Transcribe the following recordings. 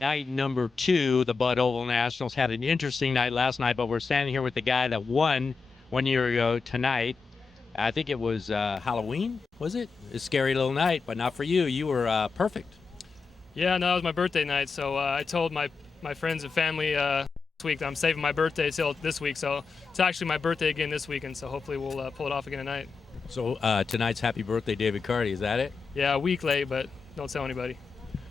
Night number 2, the Bud Oval Nationals had an interesting night last night, but we're standing here with the guy that won 1 year ago tonight. I think it was Halloween, was it? A scary little night, but not for you. You were perfect. Yeah, no, it was my birthday night, so I told my friends and family this week that I'm saving my birthday till this week, so it's actually my birthday again this weekend, so hopefully we'll pull it off again tonight. So tonight's happy birthday, David Carty, is that it? Yeah, a week late, but don't tell anybody.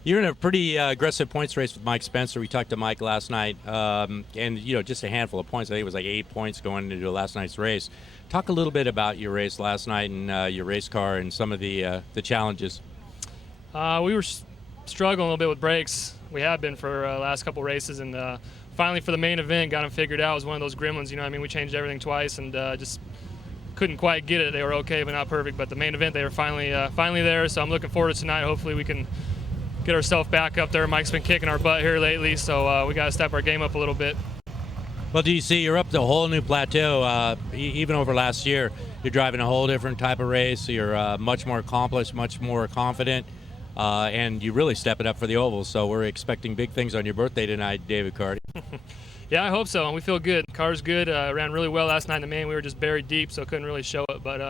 You're in a pretty aggressive points race with Mike Spencer. We talked to Mike last night, and just a handful of points. I think it was like 8 points going into last night's race. Talk a little bit about your race last night and your race car and some of the challenges. We were struggling a little bit with brakes. We have been for last couple races, and finally for the main event, got them figured out. It was one of those gremlins, we changed everything twice and just couldn't quite get it. They were okay, but not perfect. But the main event, they were finally there, so I'm looking forward to tonight. Hopefully we can get ourselves back up there. Mike's been kicking our butt here lately, so we got to step our game up a little bit. Well, do you see you're up to a whole new plateau? Even over last year, you're driving a whole different type of race. You're much more accomplished, much more confident, and you really step it up for the oval. So we're expecting big things on your birthday tonight, David Carty. Yeah, I hope so, and we feel good. Car's good. Ran really well last night in the main. We were just buried deep, so couldn't really show it, but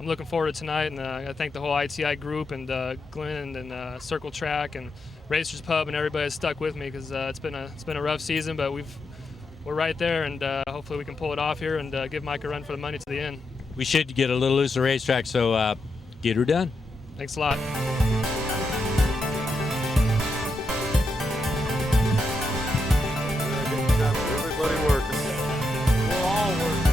I'm looking forward to tonight, and I thank the whole ITI group and Glenn and Circle Track and Racers Pub and everybody that's stuck with me, because it's been a rough season, but we're right there, and hopefully we can pull it off here and give Mike a run for the money to the end. We should get a little looser racetrack, so get her done. Thanks a lot. Everybody working. We're all working.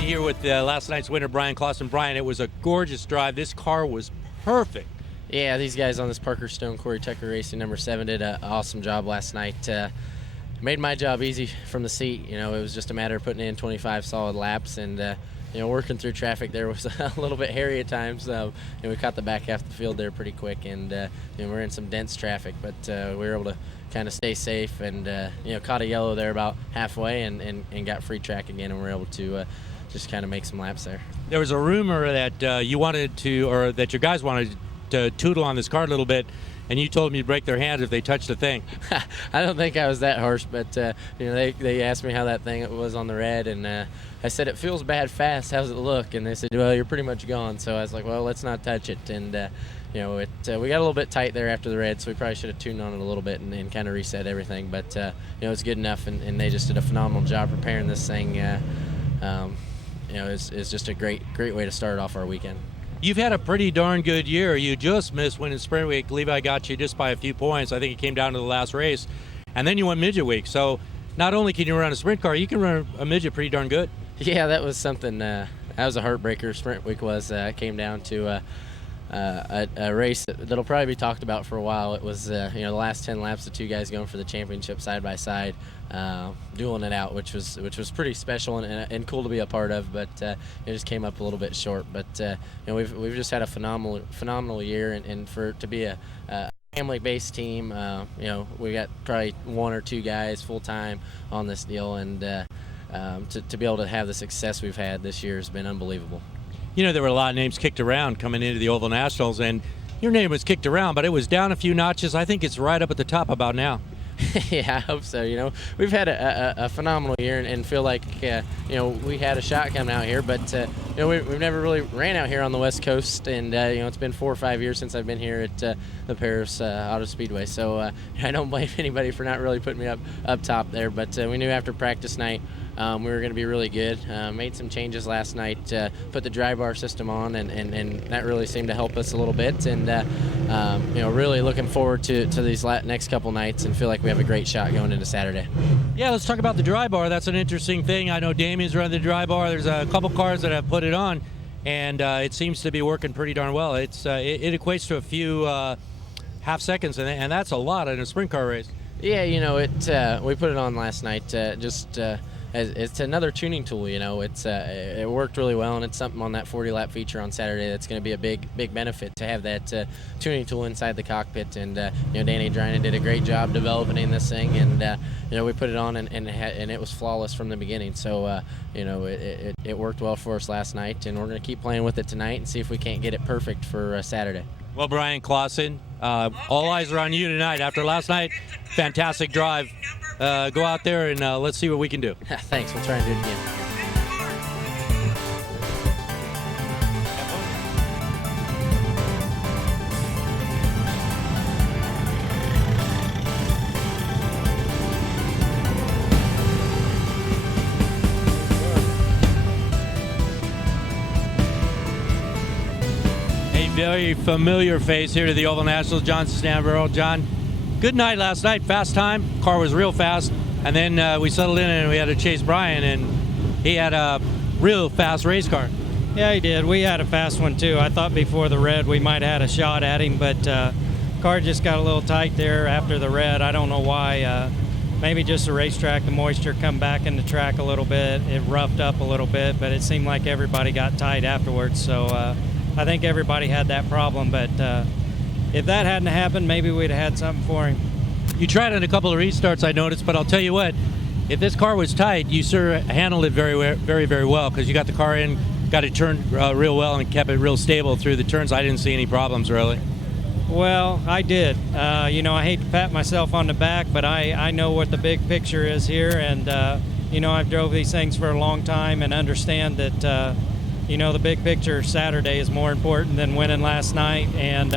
Here with last night's winner, Brian Clausen. Brian, it was a gorgeous drive. This car was perfect. Yeah, these guys on this Parker Stone Corey Tucker Racing number 7 did an awesome job last night. Made my job easy from the seat. It was just a matter of putting in 25 solid laps, and working through traffic there was a little bit hairy at times. We caught the back half of the field there pretty quick, and we're in some dense traffic, but we were able to kind of stay safe and caught a yellow there about halfway and got free track again, and we're able to just kind of make some laps there. There was a rumor that you wanted to, or that your guys wanted to tootle on this car a little bit, and you told them you'd break their hands if they touched the thing. I don't think I was that harsh, but they asked me how that thing was on the red, and I said, it feels bad fast. How's it look? And they said, well, you're pretty much gone. So I was like, well, let's not touch it. And we got a little bit tight there after the red, so we probably should have tuned on it a little bit and kind of reset everything. But it's good enough, and they just did a phenomenal job preparing this thing. It's just a great way to start off our weekend. You've had a pretty darn good year. You just missed winning sprint week. Levi got you just by a few points. I think it came down to the last race. And then you won midget week. So not only can you run a sprint car, you can run a midget pretty darn good. Yeah, that was something. That was a heartbreaker. Sprint week was. Came down to a race that'll probably be talked about for a while. It was the last 10 laps, the two guys going for the championship side by side, dueling it out, which was pretty special and cool to be a part of. But it just came up a little bit short. But we've just had a phenomenal year, and for it to be a family-based team, we got probably one or two guys full time on this deal, and to be able to have the success we've had this year has been unbelievable. There were a lot of names kicked around coming into the Oval Nationals, and your name was kicked around, but it was down a few notches. I think it's right up at the top about now. Yeah, I hope so. We've had a phenomenal year and feel like, we had a shot coming out here, but, we've never really ran out here on the West Coast, and, it's been 4 or 5 years since I've been here at the Perris Auto Speedway, so I don't blame anybody for not really putting me up top there, but we knew after practice night we were going to be really good. Made some changes last night, put the dry bar system on, and that really seemed to help us a little bit. And really looking forward to these next couple nights, and feel like we have a great shot going into Saturday. Yeah, let's talk about the dry bar. That's an interesting thing. I know Damien's running the dry bar. There's a couple cars that have put it on, and it seems to be working pretty darn well. It equates to a few half seconds, and that's a lot in a sprint car race. Yeah, we put it on last night. It's another tuning tool. It worked really well, and it's something on that 40-lap feature on Saturday that's going to be a big benefit to have that tuning tool inside the cockpit. And Danny Drynan did a great job developing this thing, and we put it on, and it was flawless from the beginning. So it worked well for us last night, and we're going to keep playing with it tonight and see if we can't get it perfect for Saturday. Well, Brian Clausen, all eyes are on you tonight. After last night, fantastic drive. Go out there and let's see what we can do. Thanks. We'll try and do it again. A very familiar face here to the Oval Nationals, John Stanborough. John, good night last night, fast time, car was real fast, and then we settled in and we had to chase Brian, and he had a real fast race car. Yeah, he did. We had a fast one too. I thought before the red we might have had a shot at him, but car just got a little tight there after the red. I don't know why. Maybe just the racetrack, the moisture come back in the track a little bit. It roughed up a little bit, but it seemed like everybody got tight afterwards. So I think everybody had that problem, but if that hadn't happened, maybe we'd have had something for him. You tried on a couple of restarts, I noticed, but I'll tell you what, if this car was tight, you sure handled it very well, because you got the car in, got it turned real well, and kept it real stable through the turns. I didn't see any problems, really. Well, I did. I hate to pat myself on the back, but I know what the big picture is here, and, I've drove these things for a long time and understand that, the big picture Saturday is more important than winning last night, and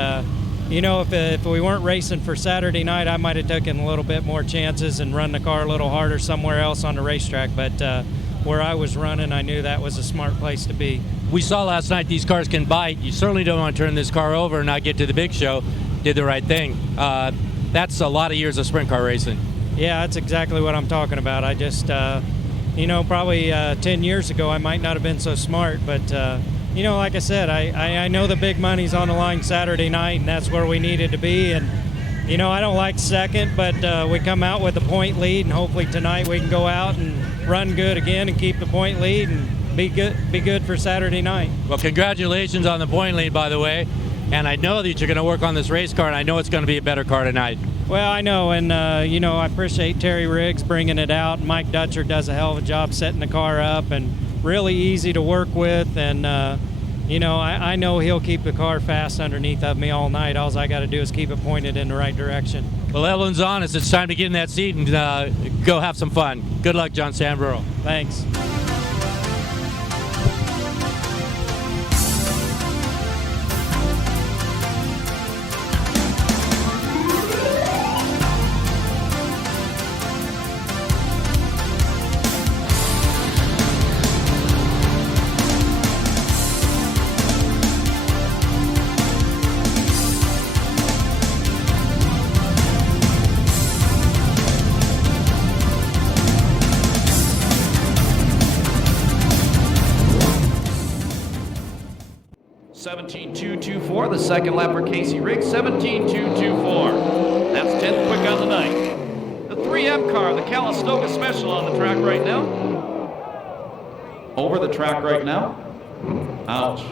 if we weren't racing for Saturday night, I might have taken a little bit more chances and run the car a little harder somewhere else on the racetrack. But where I was running, I knew that was a smart place to be. We saw last night these cars can bite. You certainly don't want to turn this car over and not get to the big show. Did the right thing. That's a lot of years of sprint car racing. Yeah, that's exactly what I'm talking about. I just, probably 10 years ago, I might not have been so smart, but like I said, I know the big money's on the line Saturday night, and that's where we needed to be. And, I don't like second, but we come out with a point lead, and hopefully tonight we can go out and run good again and keep the point lead and be good for Saturday night. Well, congratulations on the point lead, by the way. And I know that you're going to work on this race car, and I know it's going to be a better car tonight. Well, I know, and, I appreciate Terry Riggs bringing it out. Mike Dutcher does a hell of a job setting the car up, and really easy to work with, and I know he'll keep the car fast underneath of me all night. All I got to do is keep it pointed in the right direction. Well, Evelyn's on us. It's time to get in that seat and go have some fun. Good luck, John Stanborough. Thanks. 17.224. The second lap for Casey Riggs, 17.224. That's 10th quick on the night. The 3M car, the Calistoga Special on the track right now. Over the track right now. Ouch.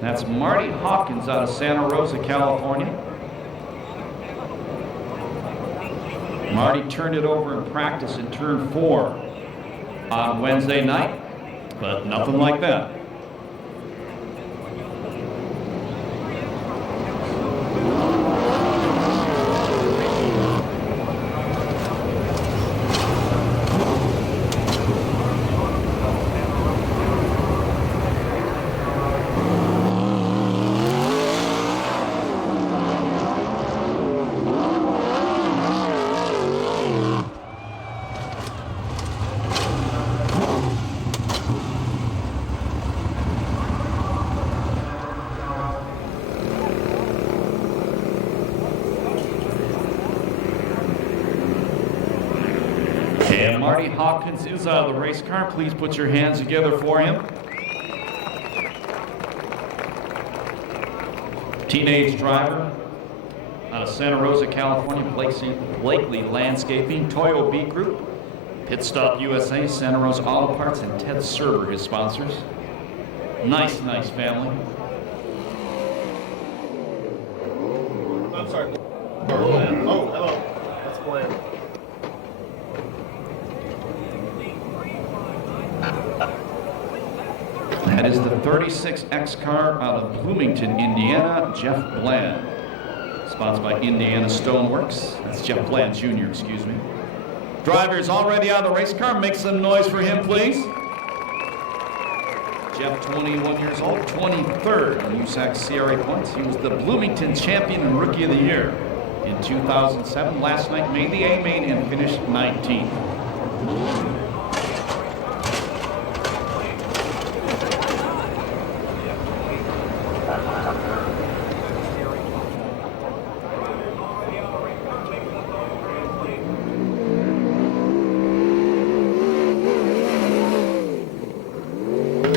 That's Marty Hawkins out of Santa Rosa, California. Marty turned it over in practice in turn 4 on Wednesday night, but nothing like that. And Marty Hawkins is out of the race car. Please put your hands together for him. Teenage driver out of Santa Rosa, California, Blakely Landscaping, Toyo B Group, Pit Stop USA, Santa Rosa Auto Parts, and Ted Serber, his sponsors. Nice family. I'm sorry. Oh, hello. That's Bland. That is the 36X car out of Bloomington, Indiana, Jeff Bland. Sponsored by Indiana Stoneworks. That's Jeff Bland Jr., excuse me. Driver is already out of the race car. Make some noise for him, please. Jeff, 21 years old, 23rd in USAC CRA points. He was the Bloomington Champion and Rookie of the Year in 2007. Last night made the A main and finished 19th.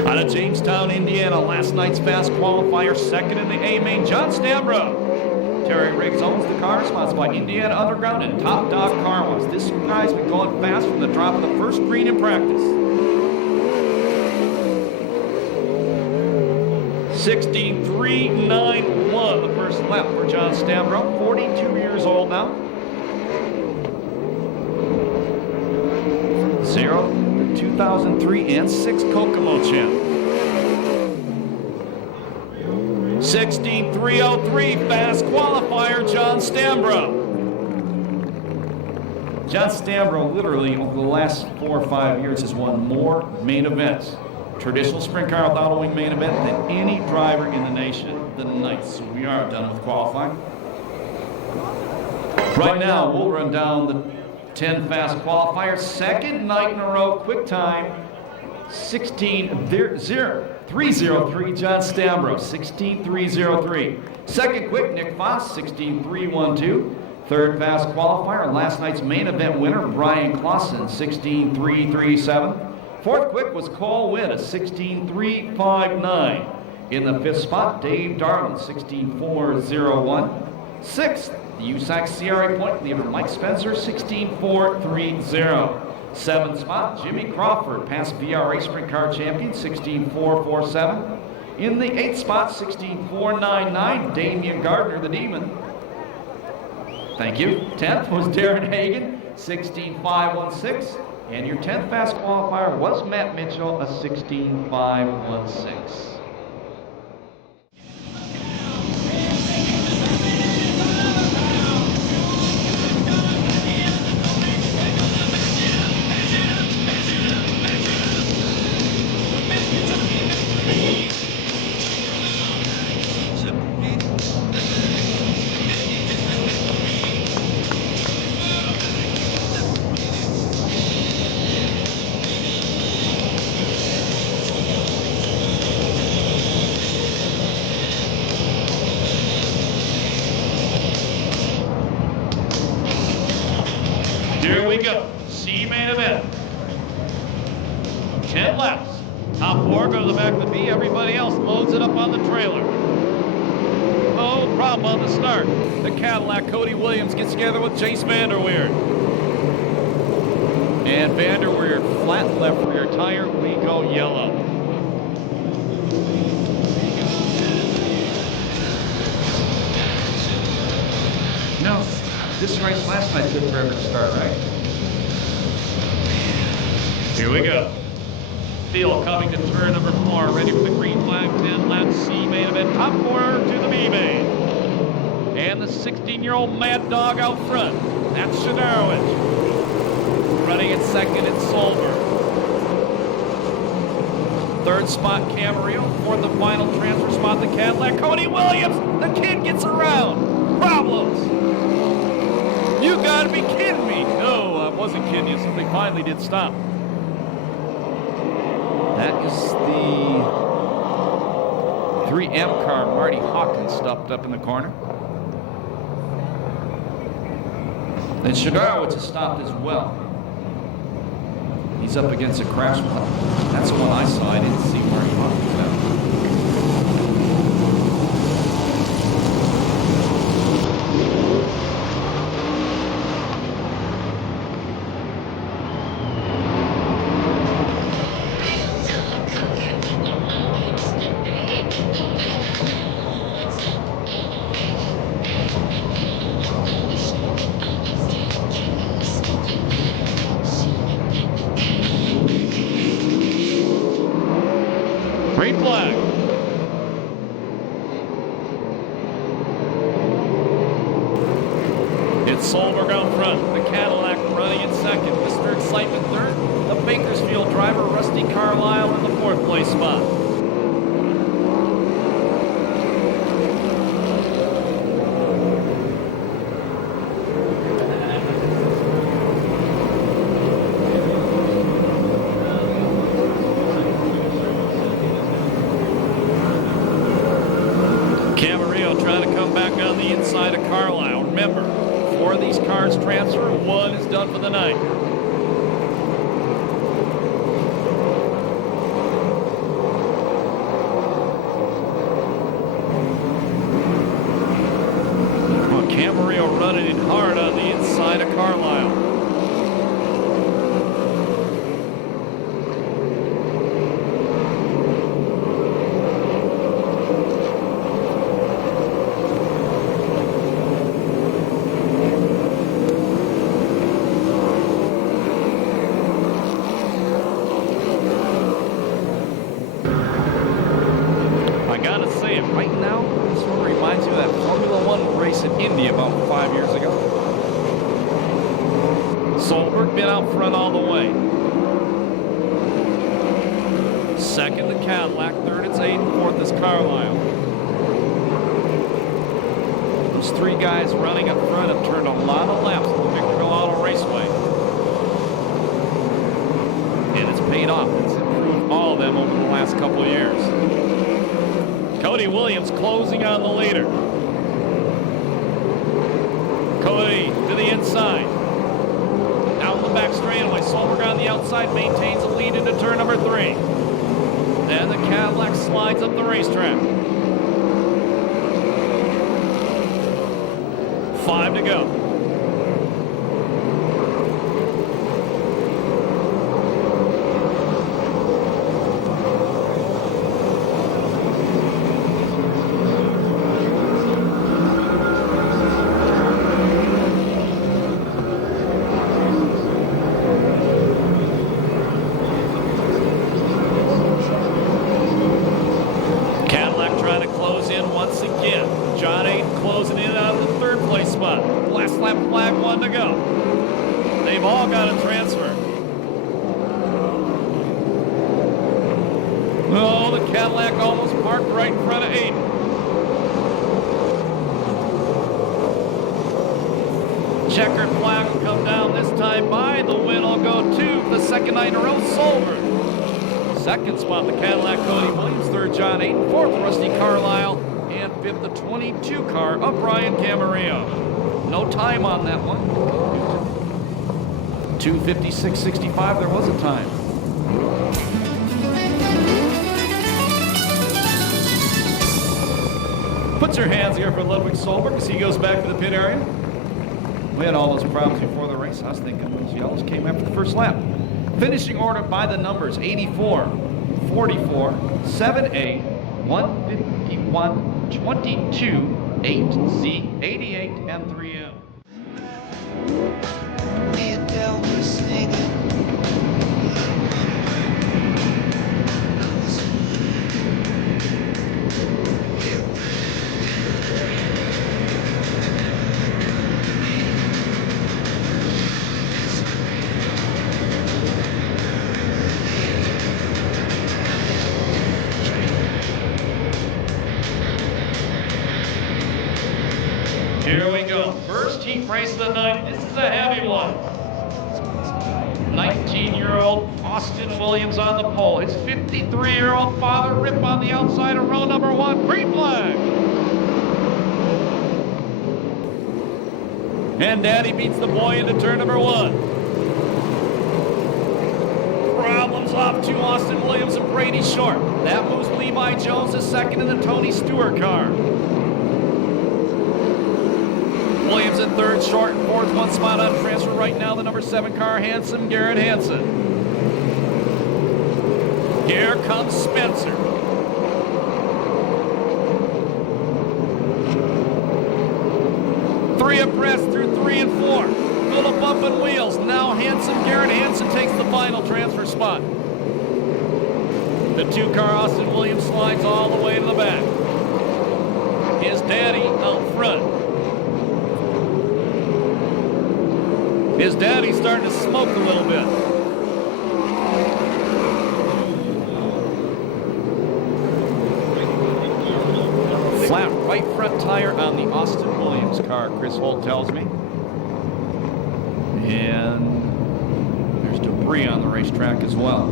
Out of Jamestown, Indiana, last night's fast qualifier, second in the A main, John Stambro. Terry Riggs owns the car, sponsored by Indiana Underground and Top Dog Car Wash. This guy's been going fast from the drop of the first green in practice. 16.391, the first lap for John Stambro, 42 years old now. 0, the 2003 and 6 Kokomo champ. 16.303, fast qualifier, John Stambro. John Stambro literally over the last 4 or 5 years has won more main events, traditional sprint car without a wing main event, than any driver in the nation, the Knights. So we are done with qualifying. Right now, we'll run down the 10 fast qualifiers. Second night in a row, quick time, 16.303, John Stambro, 16.303. Second quick, Nick Foss, 16.312. Third fast qualifier, last night's main event winner, Brian Clausen, 16.337. Fourth quick was Cole Witt, a 16.359. In the fifth spot, Dave Darlin, 16.401. Sixth, the USAC CRA point leader, Mike Spencer, 16.430. Seventh spot, Jimmy Crawford, past VRA Sprint Car Champion, 16.447. In the eighth spot, 16.499, Damian Gardner, the Demon. Thank you. 10th was Darren Hagan, 16.516. And your 10th fast qualifier was Matt Mitchell, a 16.516. Here we go. C main event. 10 laps. Top four go to the back of the B. Everybody else loads it up on the trailer. No problem on the start. The Cadillac, Cody Williams gets together with Chase Vanderweerd. And Vanderweerd, flat left rear tire, we go yellow. No, this race last night took forever to start, right? Here we go. Field coming to turn number 4, ready for the green flag, 10 laps, C main event, top 4 to the B main. And the 16-year-old Mad Dog out front, that's Shadowich. Running in second, it's Solberg. Third spot, Camarillo. Fourth and final transfer spot, the Cadillac, Cody Williams. The kid gets around. Problems. You gotta be kidding me. No, I wasn't kidding you. Something finally did stop. That is the 3M car, Marty Hawkins, stopped up in the corner. Then Shadowich is stopped as well. He's up against a crash wall. That's the one I saw. I didn't see Marty Hawkins now. Green flag. It's Solberg out front. The Cadillac running in second. Mr. Excitement third. The Bakersfield driver, Rusty Carlisle, in the fourth place spot. Camarillo trying to come back on the inside of Carlisle. Remember, 4 of these cars transfer, 1 is done for the night. Well, Camarillo running it hard on the inside of Carlisle. Right now, this one reminds you of that Formula One race in Indy about 5 years ago. Solberg been out front all the way. Second, the Cadillac. Third, it's Aiden. Fourth is Carlisle. Those 3 guys running up front have turned a lot of laps at the Victorville Auto Raceway. And it's paid off. It's improved all of them over the last couple of years. Cody Williams closing on the leader. Cody to the inside. Down the back straightaway. Solberg on the outside maintains a lead into turn number 3. Then the Cadillac slides up the racetrack. 5 to go. John Aiden closing in out of the third place spot. Last lap flag, 1 to go. They've all got a transfer. Oh, the Cadillac almost parked right in front of Aiden. Checkered flag will come down this time by. The win will go to the second night in a row, Solberg. Second spot, the Cadillac, Cody Williams. Third, John Aiden. Fourth, Rusty Carlisle. And fifth, the 22 car of Brian Camarillo. No time on that one. 2:56.65, there was a time. Puts her hands here for Ludwig Solberg as he goes back to the pit area. We had all those problems before the race. I was thinking those yellows came after the first lap. Finishing order by the numbers: 84, 44, 7A, 151, 22, 8Z, 88, and 3M. Here we go. First heat race of the night. This is a heavy one. 19-year-old Austin Williams on the pole. His 53-year-old father, Rip, on the outside of row number 1. Green flag. And Daddy beats the boy into turn number 1. Problems off to Austin Williams and Brady Short. That moves Levi Jones to second in the Tony Stewart car. Williams in third, Short in fourth, one spot on transfer right now. The number 7 car, Hansen, Garrett Hansen. Here comes Spencer. Three abreast through 3 and 4. Full of bumping wheels. Now Hansen, Garrett Hansen takes the final transfer spot. The 2-car Austin Williams slides all the way to the back. His daddy out front. His daddy's starting to smoke a little bit. Flat right front tire on the Austin Williams car, Chris Holt tells me. And there's debris on the racetrack as well.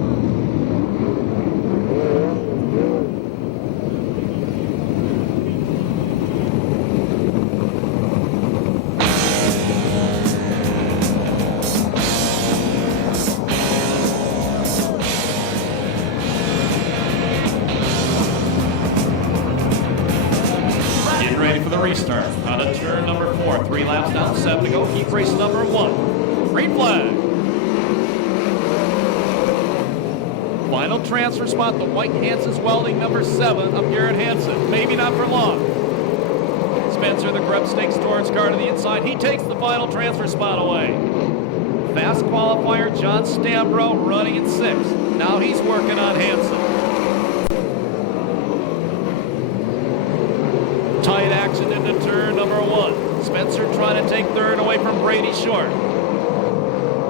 Restart out of turn number 4. 3 laps down, 7 to go. Heat race number 1. Green flag. Final transfer spot, the White Hansen's Welding number 7 of Garrett Hansen. Maybe not for long. Spencer, the Grub Stakes Torrance car to the inside. He takes the final transfer spot away. Fast qualifier John Stambro running in 6th. Now he's working on Hansen. Tight action into turn number 1. Spencer trying to take third away from Brady Short.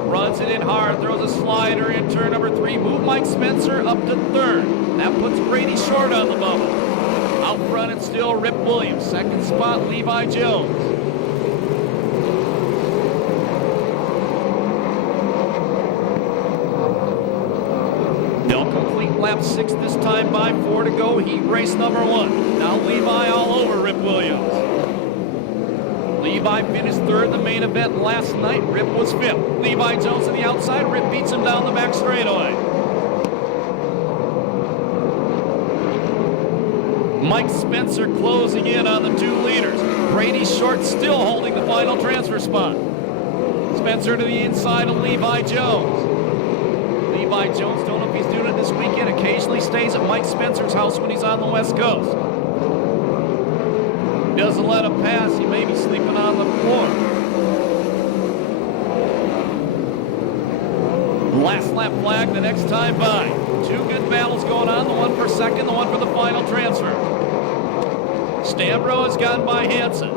Runs it in hard, throws a slider in turn number 3. Move Mike Spencer up to third. That puts Brady Short on the bubble. Out front and still Rip Williams. Second spot, Levi Jones. They'll complete lap 6 this time by 4 to go. Heat race number 1. Now Levi all over Rip Williams. Levi finished third in the main event last night. Rip was 5th. Levi Jones on the outside. Rip beats him down the back straightaway. Mike Spencer closing in on the 2 leaders. Brady Short still holding the final transfer spot. Spencer to the inside of Levi Jones. Levi Jones, don't know if he's doing it this weekend, occasionally stays at Mike Spencer's house when he's on the West Coast. Doesn't let him pass, he may be sleeping on the floor. Last lap flag the next time by. 2 good battles going on, the one for second, the one for the final transfer. Stambro has gone by Hansen.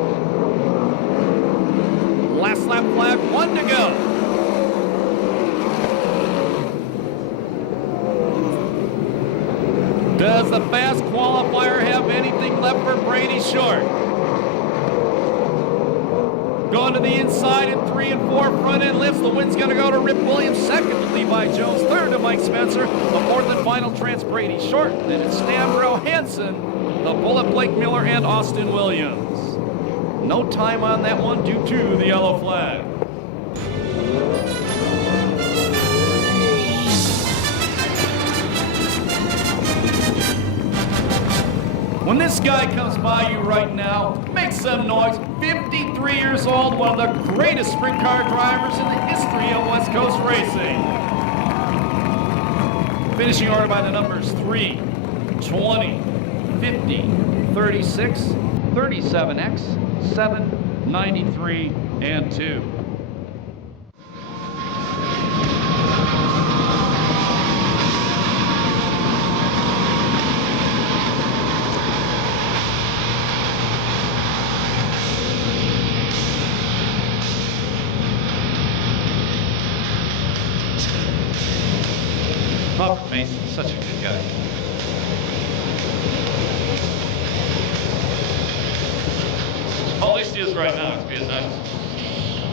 Last lap flag, 1 to go. Does the fast qualifier have anything left for Brady Short? Going to the inside in 3 and 4, front end lifts. The win's going to go to Rip Williams. Second to Levi Jones. Third to Mike Spencer. The fourth and final trans Brady Short. Then it's Stambro, Hansen, the Bullet, Blake Miller, and Austin Williams. No time on that one due to the yellow flag. When this guy comes by you right now, make some noise. 53 years old, one of the greatest sprint car drivers in the history of West Coast racing. Finishing order by the numbers 3, 20, 50, 36, 37X, 7, 93, and 2. Robert Mason, such a good guy. Well, at least he is right now. He's being nice.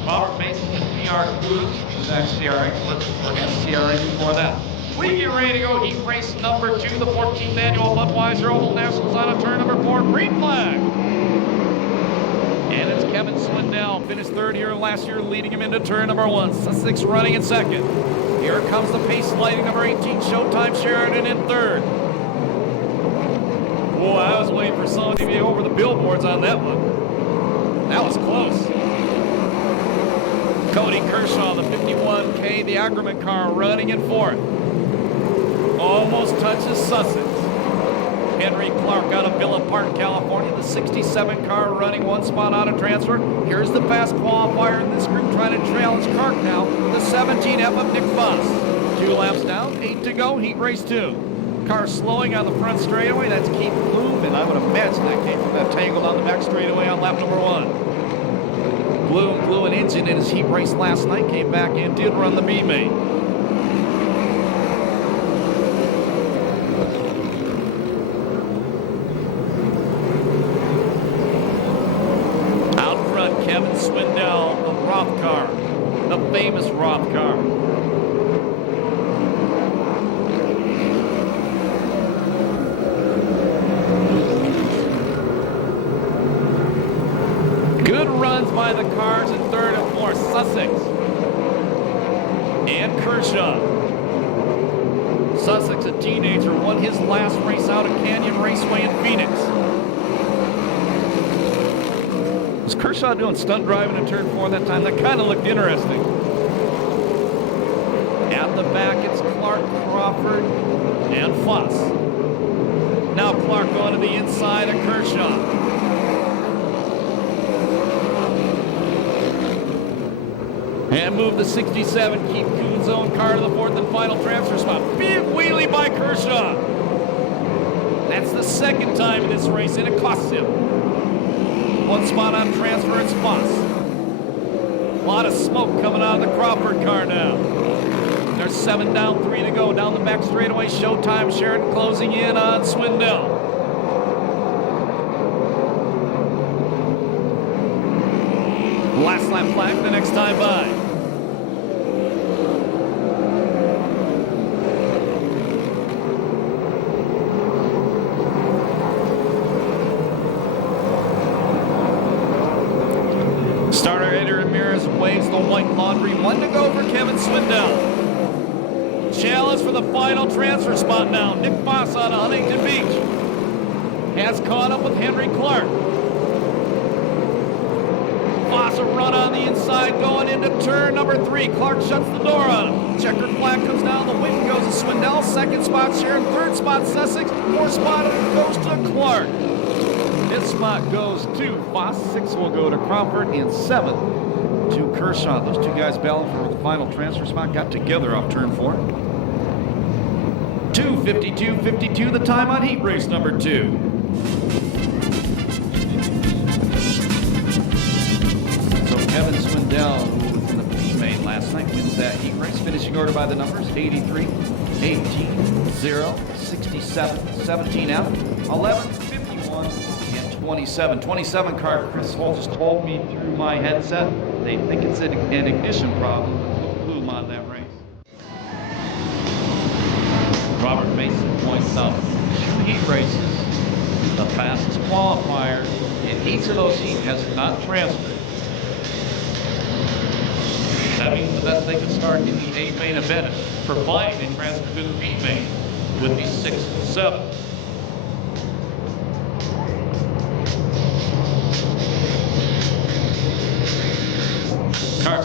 Robert Mason with PR Cruise, USAC CRA, worked for CRA before that. We get ready to go heat race number 2, the 14th annual Budweiser Oval Nationals on a turn number 4, green flag. And it's Kevin Swindell, finished third here last year, leading him into turn number 1. Sussex running in second. Here comes the pace lighting, number 18, Showtime Sheridan in third. Boy, I was waiting for somebody to be over the billboards on that one. That was close. Cody Kershaw, the 51K, the Ackerman car, running in fourth. Almost touches Sussex. Henry Clark out of Villa Park, California, the 67 car running one spot out of transfer. Here's the fast qualifier in this group trying to trail his Clark now, the 17F of Nick Foss. 2 laps down, 8 to go, heat race 2. Car slowing on the front straightaway, that's Keith Bloom, and I would imagine that came from that tangled on the back straightaway on lap number 1. Bloom blew an engine in his heat race last night, came back and did run the B-main. Out front, Kevin Swindell, the Roth car, the famous Roth car. Good runs by the cars in third and fourth, Sussex and Kershaw. Sussex, a teenager, won his last race out at Canyon Raceway in Phoenix. Was Kershaw doing stunt driving in turn 4 that time? That kind of looked interesting. At the back, it's Clark, Crawford, and Foss. Now Clark going to the inside of Kershaw. And move the 67, keep Kuhn's own car to the fourth and final transfer spot. Big wheelie by Kershaw. That's the second time in this race, and it costs him. One spot on transfer, it's Foss. A lot of smoke coming out of the Crawford car now. There's 7 down, 3 to go. Down the back straightaway, Showtime Sheridan closing in on Swindell. Last lap flag the next time by. Starter Eddie Ramirez waves the white laundry. 1 to go for Kevin Swindell. Challenge for the final transfer spot now. Nick Foss out of Huntington Beach has caught up with Henry Clark. Foss a run on the inside going into turn number 3. Clark shuts the door on him. Checkered flag comes down. The win goes to Swindell. Second spot Sharon. Third spot Sussex. Fourth spot goes to Clark. Fifth spot goes to Foss. 6 will go to Crawford. And 7 to Kershaw. Those 2 guys battling for the final transfer spot got together off turn 4. 2:52.52 the time on heat race number 2. Kevin Swindell, who was in the B-main last night, wins that heat race. Finishing order by the numbers, 83, 18, 0, 67, 17F, 11, 51, and 27. 27 car, Chris Holt just told me through my headset, they think it's an ignition problem. Put Bloom on that race. Robert Mason points out 2 heat races. The fastest qualifier in each of those heats has not transferred. That means the best they could start in the A main event, providing they transfer to the B main, would be 6 and 7.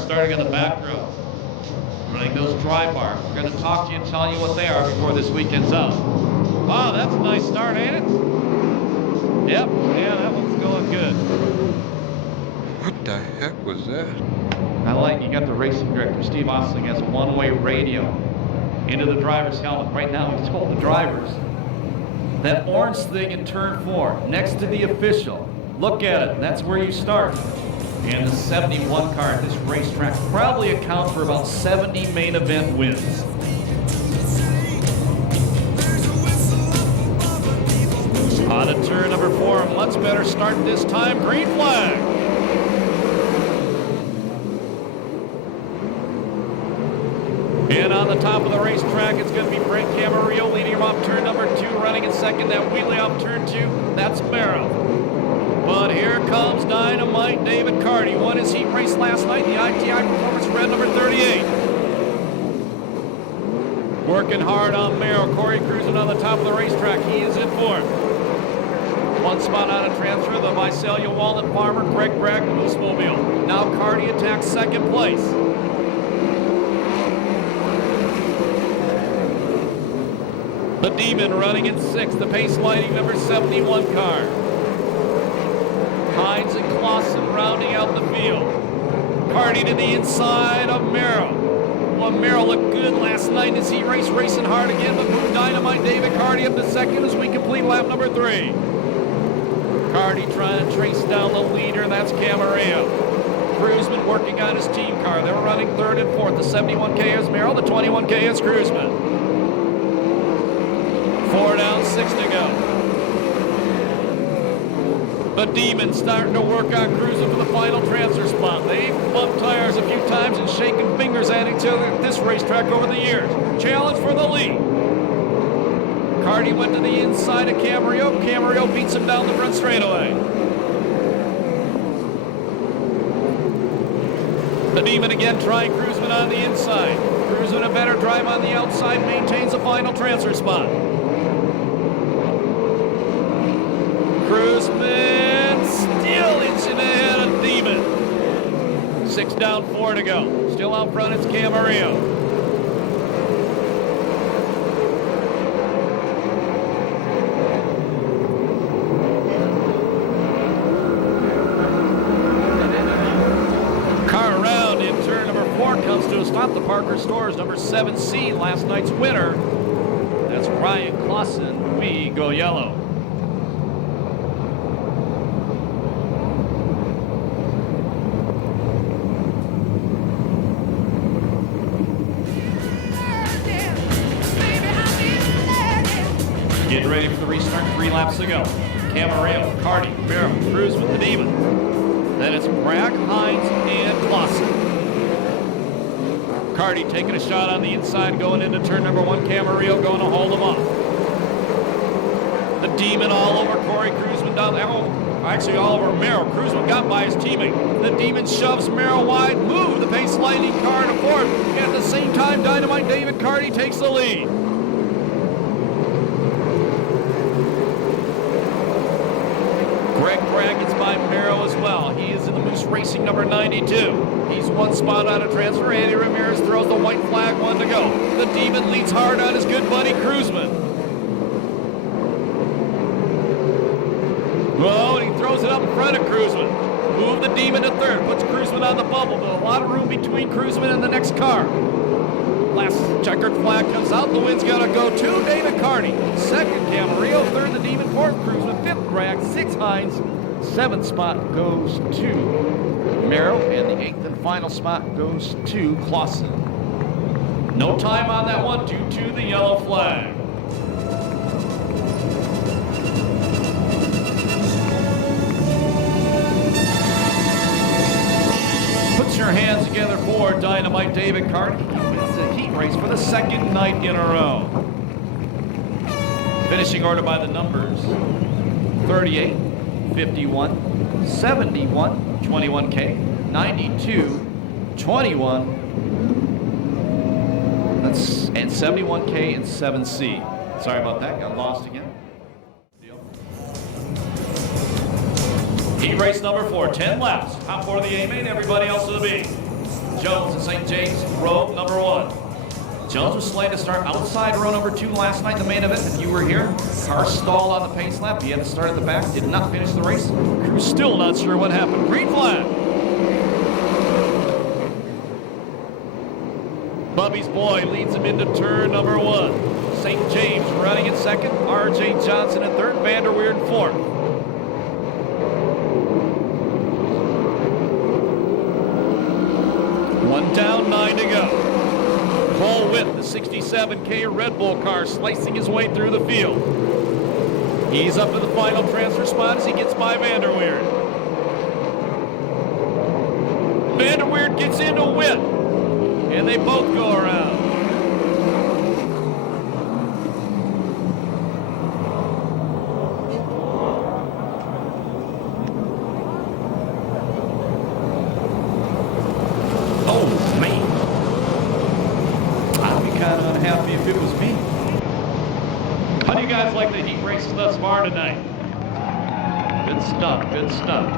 starting on the back row. Running those dry bars. We're going to talk to you and tell you what they are before this weekend's out. Wow, that's a nice start, ain't it? Yep, yeah, that one's going good. What the heck was that? I like you got the racing director, Steve Osling, has a one-way radio into the driver's helmet. Right now, he's told the drivers that orange thing in turn 4, next to the official. Look at it, that's where you start. And the 71 car at this racetrack probably accounts for about 70 main event wins. On to turn number 4, much better start this time, green flag. And on the top of the racetrack, it's going to be Brent Camarillo leading him off turn number 2, running in second. That wheelie off turn 2, that's Merrill. But here comes Dynamite David Carty. Won his heat race last night, the ITI Performance Red number 38. Working hard on Merrill. Corey cruising on the top of the racetrack. He is in 4th. One spot out of transfer, the Visalia Walnut Farmer, Greg Bragg, Moosemobile. Now Carty attacks 2nd place. The Demon running in 6th, the pace lighting number 71 car. Hines and Clausen rounding out the field. Carty to the inside of Merrill. Well, Merrill looked good last night as he racing hard again, but moved Dynamite David Carty up to 2nd as we complete lap number 3. Carty trying to trace down the leader, that's Camarillo. Cruzman working on his team car. They're running 3rd and 4th. The 71K is Merrill, the 21K is Cruzman. 4 down, 6 to go. The Demon starting to work on cruising for the final transfer spot. They've bumped tires a few times and shaken fingers at each other at this racetrack over the years. Challenge for the lead. Carty went to the inside of Camarillo. Camarillo beats him down the front straightaway. The Demon again trying Cruzman on the inside. Cruzman a better drive on the outside, maintains a final transfer spot. Cruzman still inching ahead of Demon. 6 down, 4 to go. Still out front, it's Camarillo. Car around in turn number 4 comes to a stop. The Parker Stores number 7C, last night's winner. That's Ryan Clausen. We go yellow. Getting ready for the restart, 3 laps to go. Camarillo, Carty, Merrill, Cruzman, the Demon. Then it's Bragg, Hines, and Clausen. Carty taking a shot on the inside, going into turn number 1. Camarillo going to hold him off. The Demon all over Corey Cruzman down there. Oh, actually all over Merrill. Cruzman got by his teammate. The Demon shoves Merrill wide, move the pace lightning car to 4th. At the same time, Dynamite David Carty takes the lead. Greg Bragg gets by Merrill as well. He is in the Moose Racing number 92. He's 1 spot out of transfer. Andy Ramirez throws the white flag, 1 to go. The Demon leads hard on his good buddy Cruzman. Oh, and he throws it up in front of Cruzman. Move the Demon to 3rd, puts Cruzman on the bubble, but a lot of room between Cruzman and the next car. Last checkered flag comes out. The win's got to go to David Carty. 2nd, Camarillo. 3rd, the Demon. 4th, Cruzman. 5th, Bragg. 6th, Hines. 7th spot goes to Merrill. And the 8th and final spot goes to Clausen. No time on that one due to the yellow flag. Put your hands together for Dynamite David Carty. It's a heat race for the 2nd night in a row. Finishing order by the numbers: 38, 51, 71, 21K, 92, 21, and 71K and 7C. Sorry about that, got lost again. Heat race number 4, 10 laps. Top 4 of the A main, everybody else to the B. Jones at St. James, row number 1. Jones was slated to start outside row number 2 last night in the main event. If you were here, car stalled on the pace lap. He had to start at the back, did not finish the race. Crew's still not sure what happened. Green flag. Bubby's boy leads him into turn number 1. St. James running in second. R.J. Johnson in third. Vanderweerd in fourth. One down, 9 to go. Cole Witt, the 67K Red Bull car, slicing his way through the field. He's up to the final transfer spot as he gets by Vanderweerd. Vanderweerd gets into Witt, and they both go around. If it was me. How do you guys like the heat races thus far tonight? Good stuff, good stuff.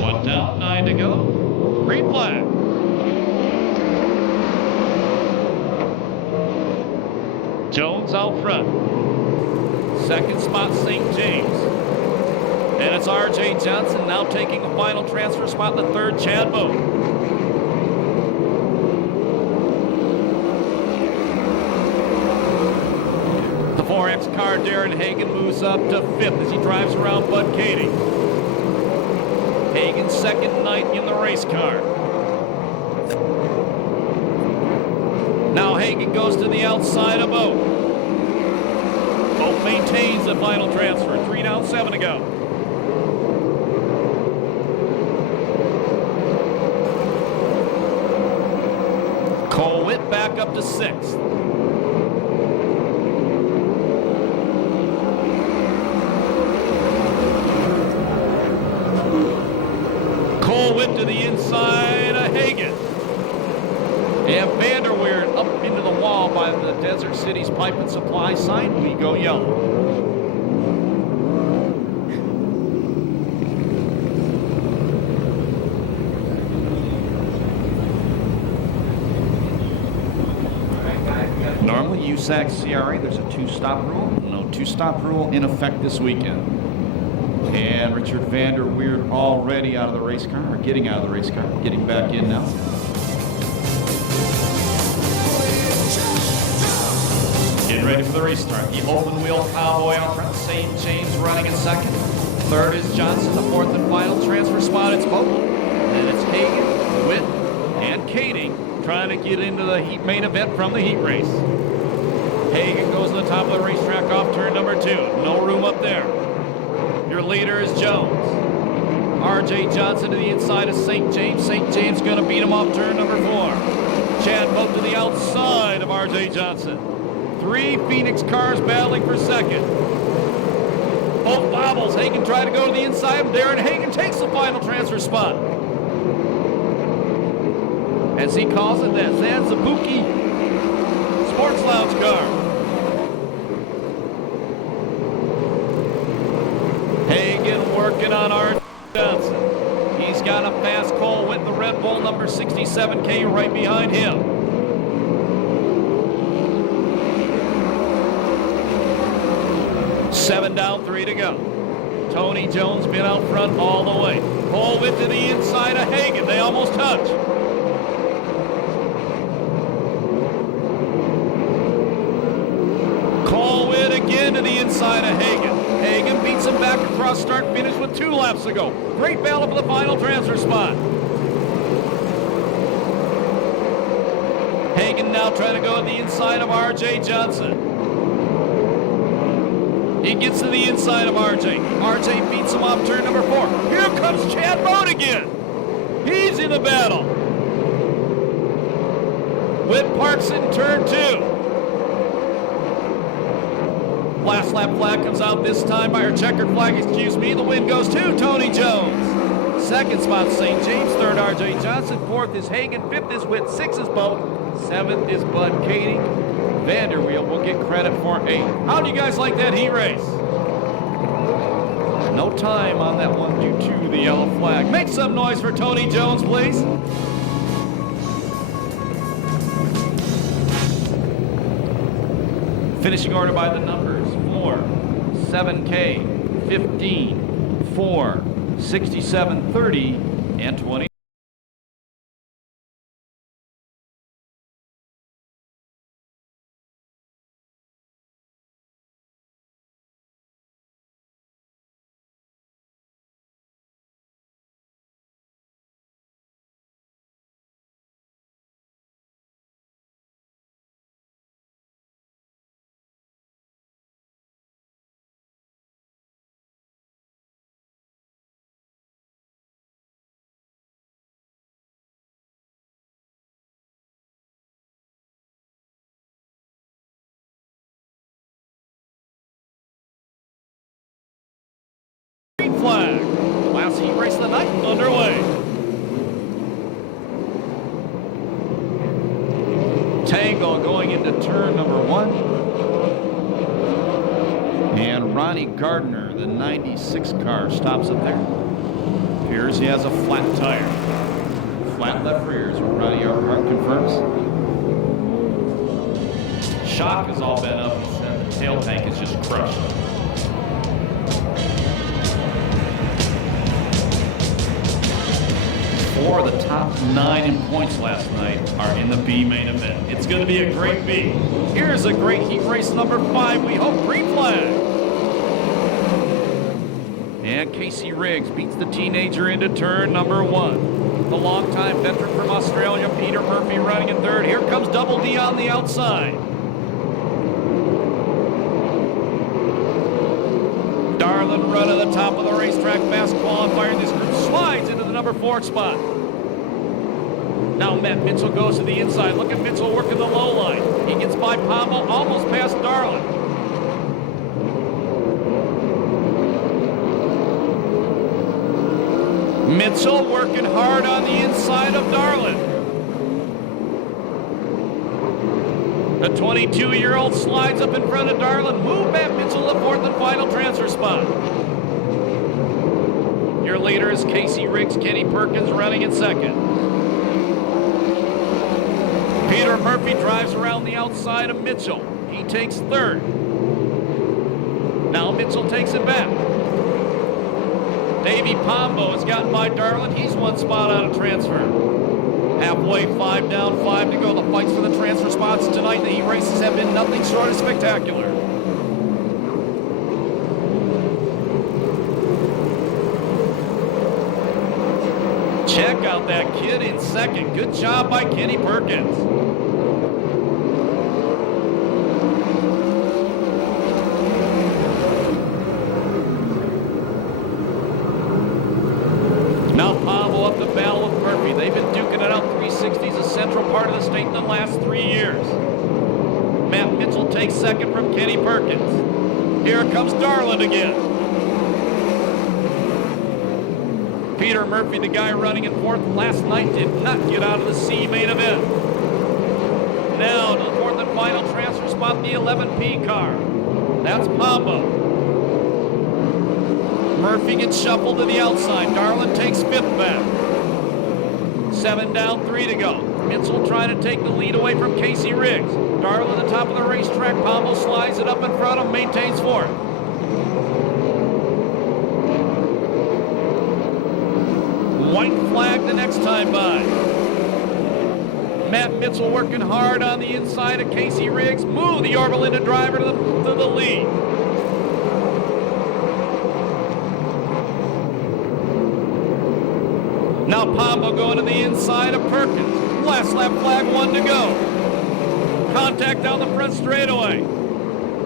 One down, 9 to go. Green flag. Jones out front. Second spot, St. James. And it's R.J. Johnson now taking the final transfer spot in the third, Chad Moe. The 4X car, Darren Hagen, moves up to fifth as he drives around Bud Katie. Hagen second, ninth in the race car. Now Hagen goes to the outside of Moe. Moe maintains the final transfer. 3 down, 7 to go. Cole Witt back up to 6th. Cole Witt to the inside of Hagen. And Vanderweerd up into the wall by the Desert City's pipe and supply sign. We go yellow. Normally USAC CRA, there's a 2-stop rule. No 2-stop rule in effect this weekend. And Richard Vanderweerd already out of the race car, or getting out of the race car, getting back in now. Getting ready for the restart. The open wheel cowboy out front. St. James running in second. Third is Johnson. The fourth and final transfer spot. It's Moe. And it's Hagen, Witt, and Katie trying to get into the main event from the heat race. Hagen goes to the top of the racetrack off turn number 2. No room up there. Your leader is Jones. R.J. Johnson to the inside of St. James. St. James going to beat him off turn number 4. Chad Moe to the outside of R.J. Johnson. 3 Phoenix cars battling for second. Both bobbles. Hagen trying to go to the inside. Darren Hagen takes the final transfer spot. As he calls it, that Zanzibuki Sports Lounge car. Hagen working on R. Johnson. He's got a fast Cole with the Red Bull number 67K right behind him. Seven down, 3 to go. Tony Jones been out front all the way. Cole Witt to the inside of Hagen. They almost touch. Cole Witt again to the inside of Hagen. Hagen beats him back across start finish with 2 laps to go. Great battle for the final transfer spot. Hagen now trying to go to the inside of R.J. Johnson. He gets to the inside of R.J. R.J. beats him off turn number 4. Here comes Chad Moe again. He's in the battle. Witt parks in turn 2. Last lap flag comes out this time, or checkered flag, excuse me. The win goes to Tony Jones. Second spot, St. James. Third, R.J. Johnson. Fourth is Hagan. Fifth is Witt. Sixth is Boat. Seventh is Bud Katie. Vanderweel will get credit for 8. How do you guys like that heat race? No time on that one due to the yellow flag. Make some noise for Tony Jones, please. Finishing order by the numbers: 4, 7K, 15, 4, 67, 30, and 20. Green flag. Last heat race of the night underway. Tango going into turn number 1. And Ronnie Gardner, the 96 car, stops up there. Appears he has a flat tire. Flat left rear is what Ronnie Gardner confirms. Shock has all been up. He said the tail tank is just crushed. 4 of the top 9 in points last night are in the B main event. It's going to be a great B. Here's a great heat race number 5. We hope. Green flag. And Casey Riggs beats the teenager into turn number 1. The longtime veteran from Australia, Peter Murphy, running in third. Here comes Double D on the outside. Darlin run at the top of the racetrack, fast qualifier. This group slides into the number 4 spot. Now Matt Mitchell goes to the inside. Look at Mitchell working the low line. He gets by Pombo, almost past Darlin. Mitchell working hard on the inside of Darlin. The 22-year-old slides up in front of Darlin. Move Matt Mitchell to the 4th and final transfer spot. Your leader is Casey Riggs. Kenny Perkins running in 2nd. Peter Murphy drives around the outside of Mitchell. He takes 3rd. Now Mitchell takes it back. Davey Pombo has gotten by Darlin. He's 1 spot out of transfer. Halfway, 5 down, 5 to go. The fights for the transfer spots tonight, the heat races have been nothing short of spectacular. Check out that kid in 2nd. Good job by Kenny Perkins. Now Pombo up the battle with Murphy. They've been duking it out. 360s, a central part of the state in the last 3 years. Matt Mitchell takes 2nd from Kenny Perkins. Here comes Darlin again. Peter Murphy, the guy running in 4th last night, did not get out of the C main event. Now to the 4th and final transfer spot, the 11P car. That's Pombo. Murphy gets shuffled to the outside. Darlin takes 5th back. 7 down, 3 to go. Mitchell trying to take the lead away from Casey Riggs. Darlin at the top of the racetrack. Pombo slides it up in front of him, maintains 4th. White flag the next time by. Matt Mitchell working hard on the inside of Casey Riggs. Move the Yorba Linda driver to the lead. Now Pombo going to the inside of Perkins. Last lap flag, 1 to go. Contact down the front straightaway.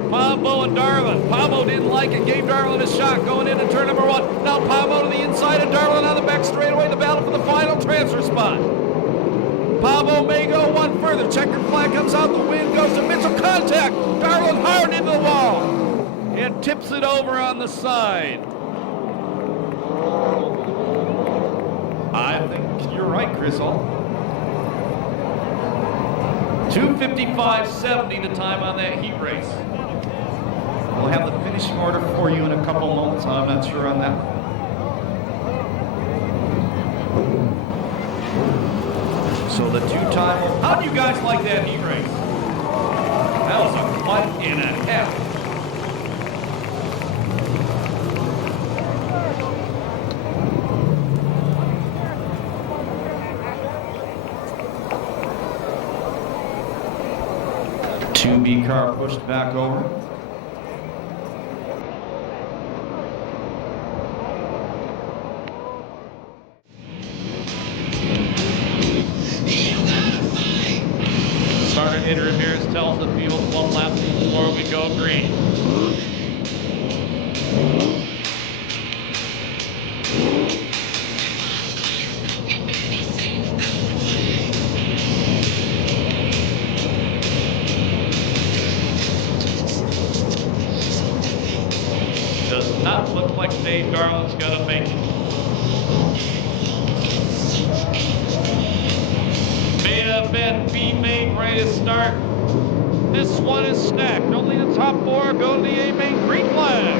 Pombo and Darlin. Pombo didn't like it, gave Darlin a shot going into turn number 1. Now Pombo to the inside of Darlin on the back straightaway. The battle for the final transfer spot. Pombo may go 1 further. Checkered flag comes out. The wind goes to Mitchell. Contact. Darlin hard into the wall. And tips it over on the side. think you're right, Chris Hall. 2:55.70 the time on that heat race. We'll have the finishing order for you in a couple moments. I'm not sure on that. So the two-time. How do you guys like that heat race? That was a fight and a half. Two B car pushed back over. Sergeant Ed Ramirez tells the field 1 lap before we go green. Does not look like Dave Garland's gonna make it. Main event B main ready to start. This one is stacked. Only the top 4 go to the A main green flag.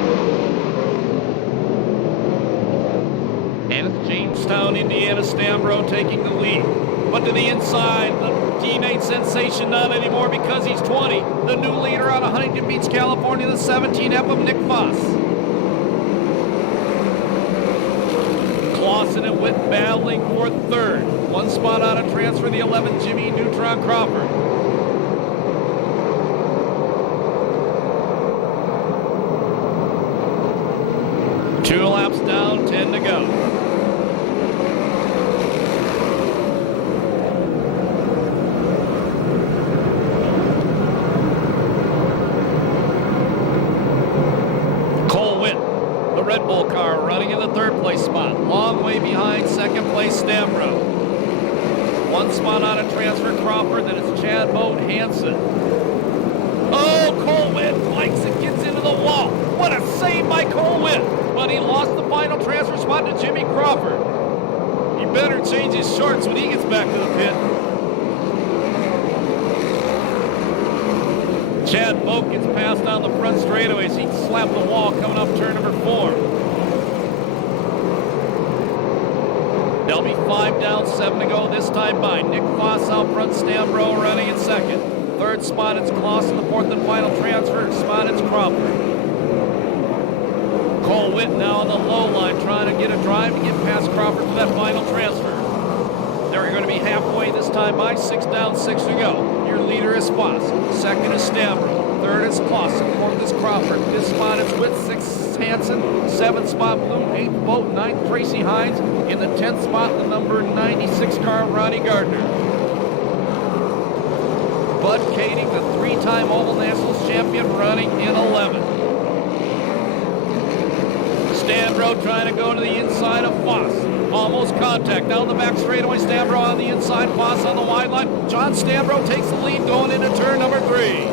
And it's Jamestown, Indiana, Stambro taking the lead. But to the inside, the teenage sensation not anymore because he's 20. The new leader out of Huntington Beach, California, the 17 of Nick Foss. Clausen and Witt battling for 3rd. 1 spot out of transfer, the 11, Jimmy Neutron Crawford. Two laps down, 10 to go. Cole Witt, the Red Bull car, running in the 3rd place spot. Long way behind 2nd place Stambro. 1 spot out of transfer Crawford, then it's Chad Boat Hansen. Oh, Cole Witt flanks and gets into the wall. What a save by Cole Witt. But he lost the final transfer spot to Jimmy Crawford. He better change his shorts when he gets back to the pit. Chad Boat gets passed down the front straightaways. He slapped the wall coming up turn number 4. They'll be 5 down, 7 to go this time by. Nick Foss out front, Stambro running in 2nd. 3rd spot, it's Clausen. The 4th and final transfer spot, it's Crawford. Cole Witt now on the low line, trying to get a drive to get past Crawford for that final transfer. They're going to be halfway this time by. 6 down, 6 to go. Your leader is Foss. 2nd is Stambro. 3rd is Clausen. 4th is Crawford. This spot is Witt. 6th Hansen. 7th spot Bloom. 8th Boat. 9th Tracy Hines. In the 10th spot, the number 96 car, Ronnie Gardner. Bud Kading, the 3-time Oval Nationals champion, running in 11th. Stambro trying to go to the inside of Foss. Almost contact. Down the back straightaway, Stambro on the inside, Foss on the wide line. John Stambro takes the lead going into turn number 3.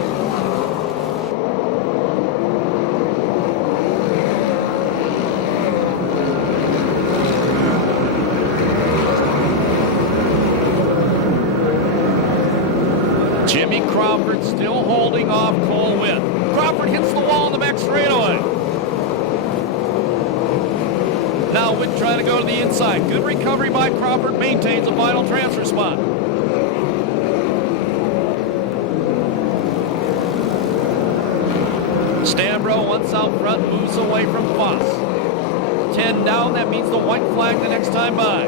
Jimmy Crawford still holding off Cole Witt. Crawford hits the wall on the back straightaway. Now Witt trying to go to the inside. Good recovery by Crawford, maintains a final transfer spot. Stambro once out front, moves away from Foss. 10 down, that means the white flag the next time by.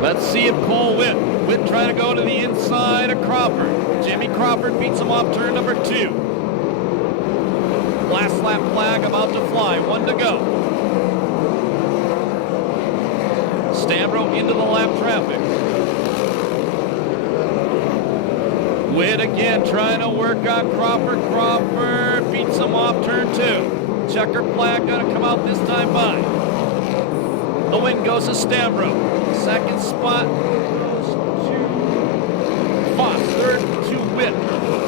Let's see if Cole Witt trying to go to the inside of Crawford. Jimmy Crawford beats him off turn number 2. Last lap flag about to fly, 1 to go. Stambro into the lap traffic. Witt again trying to work on Crawford. Crawford beats him off turn 2. Checker flag gonna come out this time by. The win goes to Stambro. 2nd spot goes to Foss. 3rd to Witt.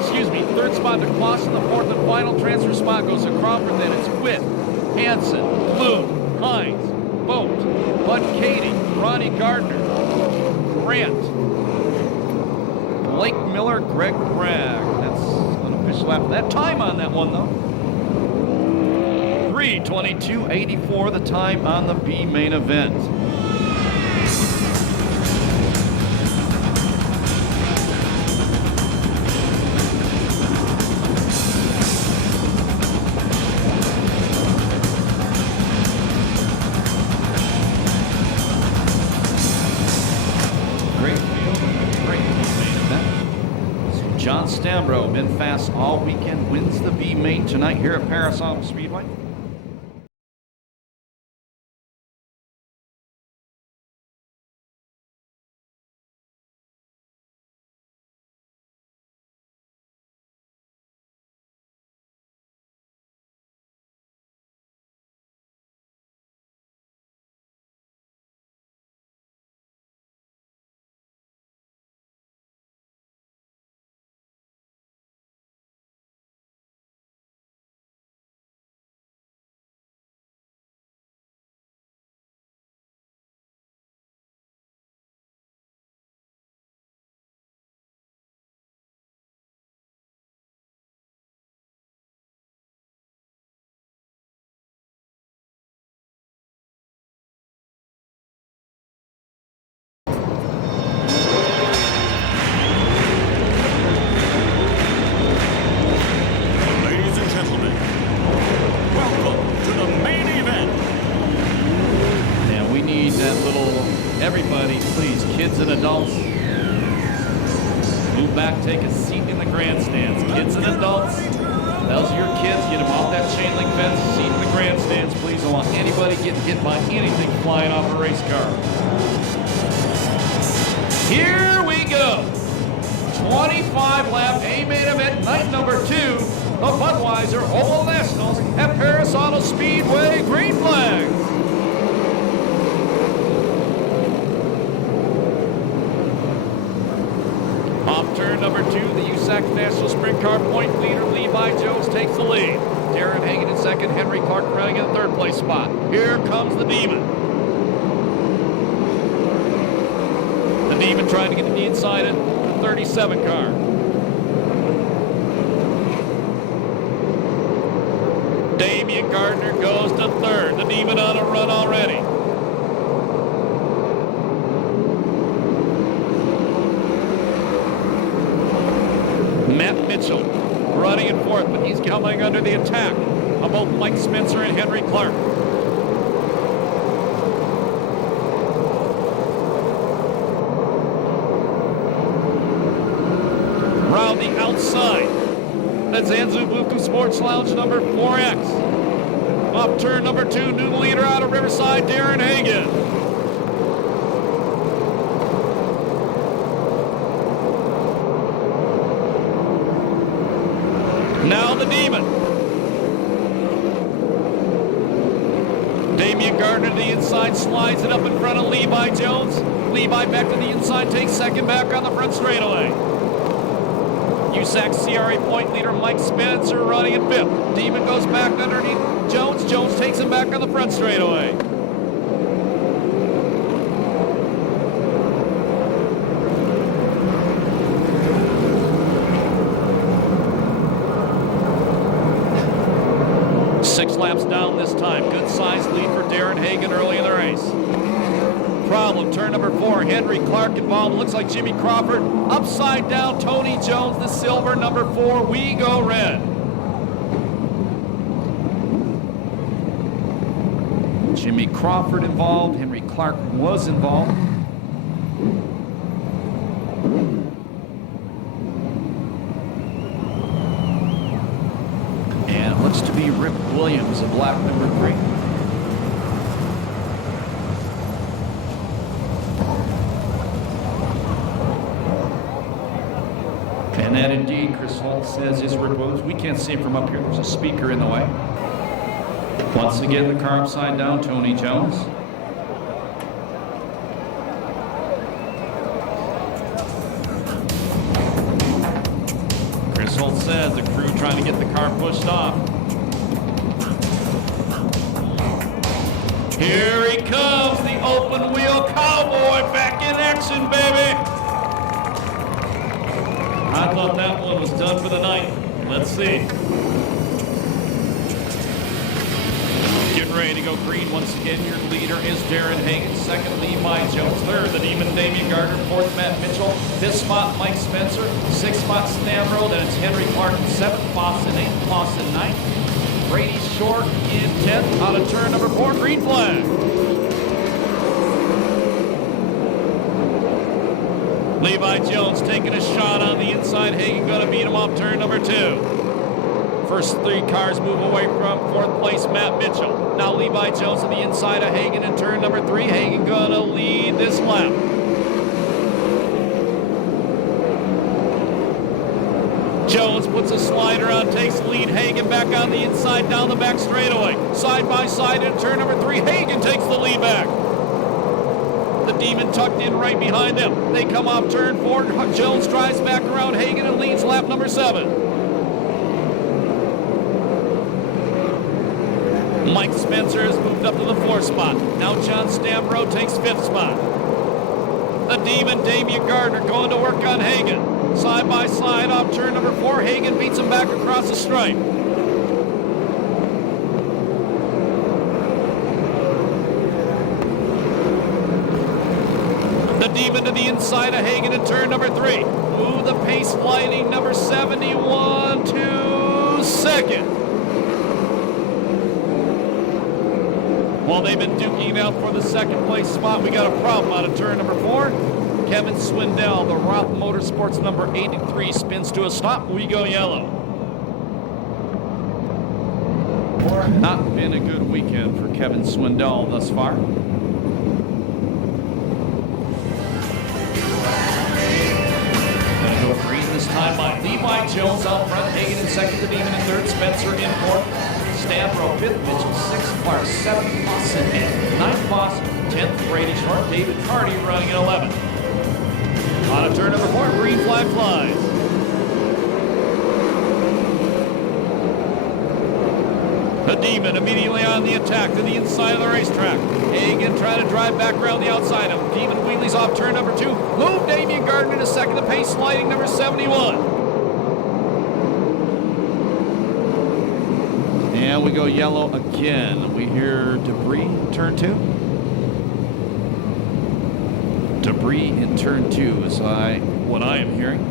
Excuse me, 3rd spot to Clausen. The 4th and final transfer spot goes to Crawford. Then it's Witt. Hansen, Moon, Hines, Boat, Bud Cady, Ronnie Gardner, Grant, Blake Miller, Greg Bragg. That's unofficial after that. Time on that one, though. 3:22.84, the time on the B main event. John Stambro, been fast all weekend, wins the B main tonight here at Perris Auto Speedway. Everybody, please, kids and adults, move back, take a seat in the grandstands. Kids and adults, those are your kids, get them off that chain link fence, seat in the grandstands, please. Don't want anybody getting hit by anything flying off a race car. Here we go. 25 lap A main event, night number 2, the Budweiser Oval Nationals at Perris Auto Speedway. Green flag. Off turn number 2, the USAC National Sprint Car point leader Levi Jones takes the lead. Darren Hagan in second, Henry Clark running in the third place spot. Here comes the Demon. The Demon trying to get to the inside of the 37 car. Damian Gardner goes to third. The Demon on a run already. Matt Mitchell running in fourth, but he's coming under the attack of both Mike Spencer and Henry Clark. Round the outside, that's Anzubuku Sports Lounge number 4X. Off turn number 2, new leader out of Riverside, Darren Hagan. Now the Demon. Damian Gardner to the inside, slides it up in front of Levi Jones. Levi back to the inside, takes second back on the front straightaway. USAC CRA point leader Mike Spencer running in fifth. Demon goes back underneath Jones. Jones takes him back on the front straightaway. Six laps down this time. Good sized lead for Darren Hagan early in the race. Problem, turn number 4, Henry Clark involved. Looks like Jimmy Crawford. Upside down, Tony Jones, the silver, number 4, we go red. Jimmy Crawford involved, Henry Clark was involved. And it looks to be Rip Williams of lap number 3. And that indeed, Chris Holt says, is Rip Williams. We can't see him from up here. There's a speaker in the way. Once again, the car upside down, Tony Jones. Chris Holt says the crew trying to get the car pushed off. Here he comes, the open wheel cowboy back in action, baby. I thought that one was done for the night. Let's see. Getting ready to go green once again. Your leader is Darren Hagan. Second, Levi Jones. Third, the Demon Damian Gardner. Fourth, Matt Mitchell. Fifth spot, Mike Spencer. Sixth spot, Stamro. Then it's Henry Clark in seventh. Foss in eighth. Foss in ninth. Brady Short in 10th. Out of turn number 4, green flag. Levi Jones taking a shot on the inside. Hagan going to beat him off turn number 2. First 3 cars move away from 4th place, Matt Mitchell. Now Levi Jones on the inside of Hagan in turn number 3. Hagan going to lead this lap. Jones puts a slider on, takes the lead. Hagan back on the inside, down the back straightaway. Side by side in turn number 3. Hagan takes the lead back. The Demon tucked in right behind them. They come off turn 4. Jones drives back around Hagan and leads lap number 7. Mike Spencer has moved up to the 4th spot. Now John Stamro takes 5th spot. The Demon, Damian Gardner, going to work on Hagan. Side by side off turn number 4. Hagan beats him back across the stripe. The Demon to the inside of Hagan in turn number 3. Ooh, the pace flighting number 71 to second. While they've been duking out for the second place spot, we got a problem out of turn number 4. Kevin Swindell, the Roth Motorsports number 83, spins to a stop. We go yellow. Not been a good weekend for Kevin Swindell thus far. Gonna go green this time by Levi Jones out front. Hagan in second, the Demon in third, Spencer in fourth. Stamro 5th, Mitchell 6th, Clark 7th, Foss in 8th, 9th Foss, 10th, Brady Short, David Carty running at 11th. On a turn number 4, green flag flies. The Demon immediately on the attack to the inside of the racetrack. Hagan trying to drive back around the outside of him. Demon wheelies off turn number 2. Move Damian Gardner to second, the pace sliding number 71. And we go yellow again. We hear debris, turn 2. Debris in turn 2 is what I am hearing.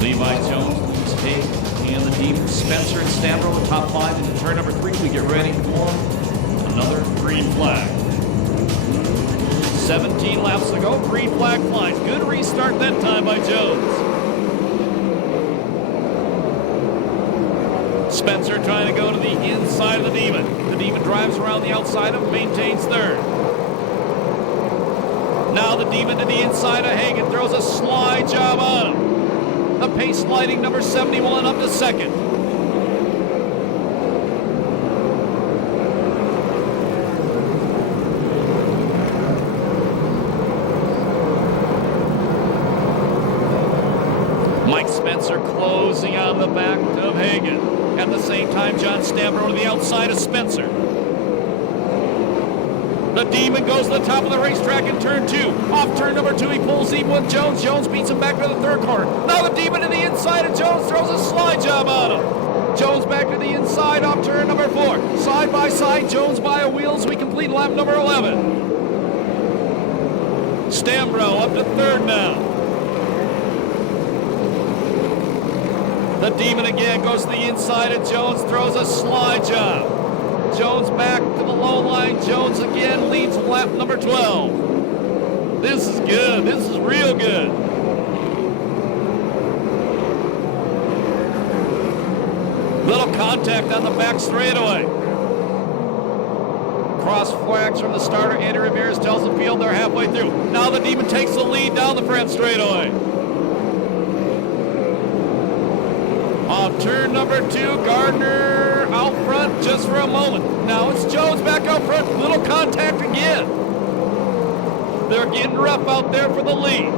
Levi Jones, Lucas Hagan, and the Demon. Spencer and Stamro in top 5 into turn number 3. We get ready for another green flag. 17 laps to go, green flag flies. Good restart that time by Jones. Spencer trying to go to the inside of the Demon. The Demon drives around the outside of him, maintains third. Now the Demon to the inside of Hagan, throws a slide job on him. The pace sliding number 71 up to second. Mike Spencer closing on the back of Hagan. At the same time, John Stamro to the outside of Spencer. The Demon goes to the top of the racetrack in turn 2. Off turn number 2, he pulls even with Jones. Jones beats him back to the third corner. Now the Demon to the inside of Jones, throws a slide job on him. Jones back to the inside off turn number 4. Side by side, Jones by a wheel as we complete lap number 11. Stamro up to third now. The Demon again goes to the inside of Jones, throws a slide job. Jones back to the low line. Jones again leads lap number 12. This is good. This is real good. Little contact on the back straightaway. Cross flags from the starter. Andy Ramirez tells the field they're halfway through. Now the Demon takes the lead down the front straightaway. Off turn number 2, Gardner out front just for a moment. Now it's Jones back out front. Little contact again. They're getting rough out there for the lead.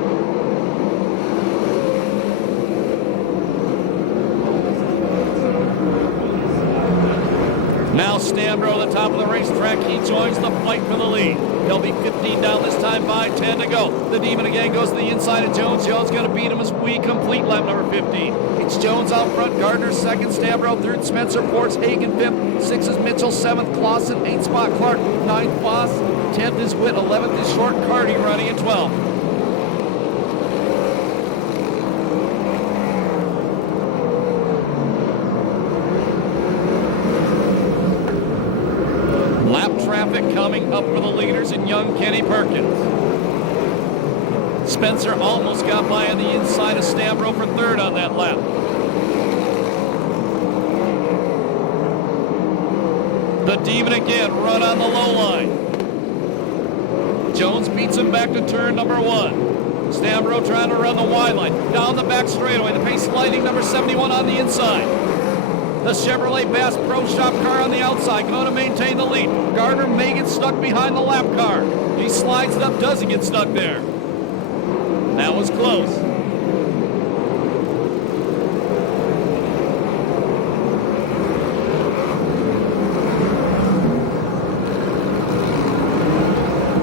Now Stambro at the top of the racetrack. He joins the fight for the lead. He'll be 15 down this time by 10 to go. The Demon again goes to the inside of Jones. Jones going to beat him as we complete lap number 15. It's Jones out front, Gardner second, Stambro third, Spencer fourth, Hagen fifth, sixth is Mitchell, seventh Clausen, eighth spot Clark, ninth Foss, 10th is Witt, 11th is Short, Carty running at 12th. Lap traffic coming up for the leaders in young Kenny Perkins. Spencer almost got by on the inside of Stambro for third on that lap. The Demon again run on the low line. Jones beats him back to turn number 1. Stambro trying to run the wide line. Down the back straightaway. The pace sliding number 71 on the inside. The Chevrolet Bass Pro Shop car on the outside, going to maintain the lead. Gardner may get stuck behind the lap car. He slides it up, doesn't get stuck there. That was close.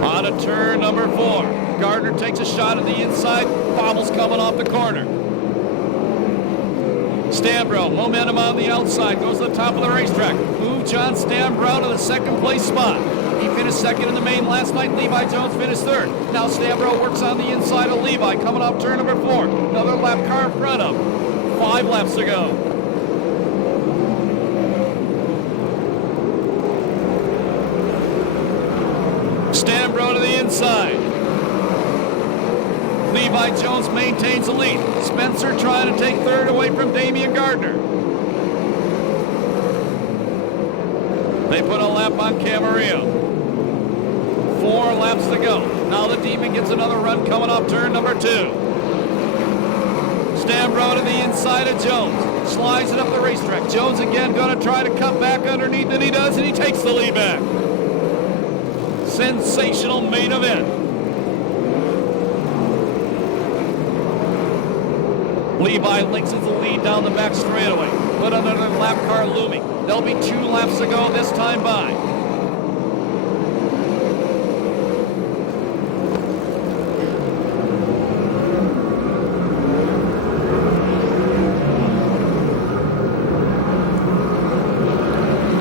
On to turn number 4. Gardner takes a shot at the inside. Bobbles coming off the corner. Stambro, momentum on the outside, goes to the top of the racetrack. Move John Stambro to the second place spot. He finished second in the main last night. Levi Jones finished third. Now Stambro works on the inside of Levi, coming off turn number 4. Another lap car in front of him. 5 laps to go. Stambro to the inside. Levi Jones maintains the lead. Spencer trying to take third away from Damian Gardner. They put a lap on Camarillo. 4 laps to go. Now the Demon gets another run coming off turn number 2. Stambro to the inside of Jones. Slides it up the racetrack. Jones again going to try to cut back underneath, and he does, and he takes the lead back. Sensational main event. Levi links the lead down the back straightaway. Put another lap car looming. There'll be 2 laps to go this time by.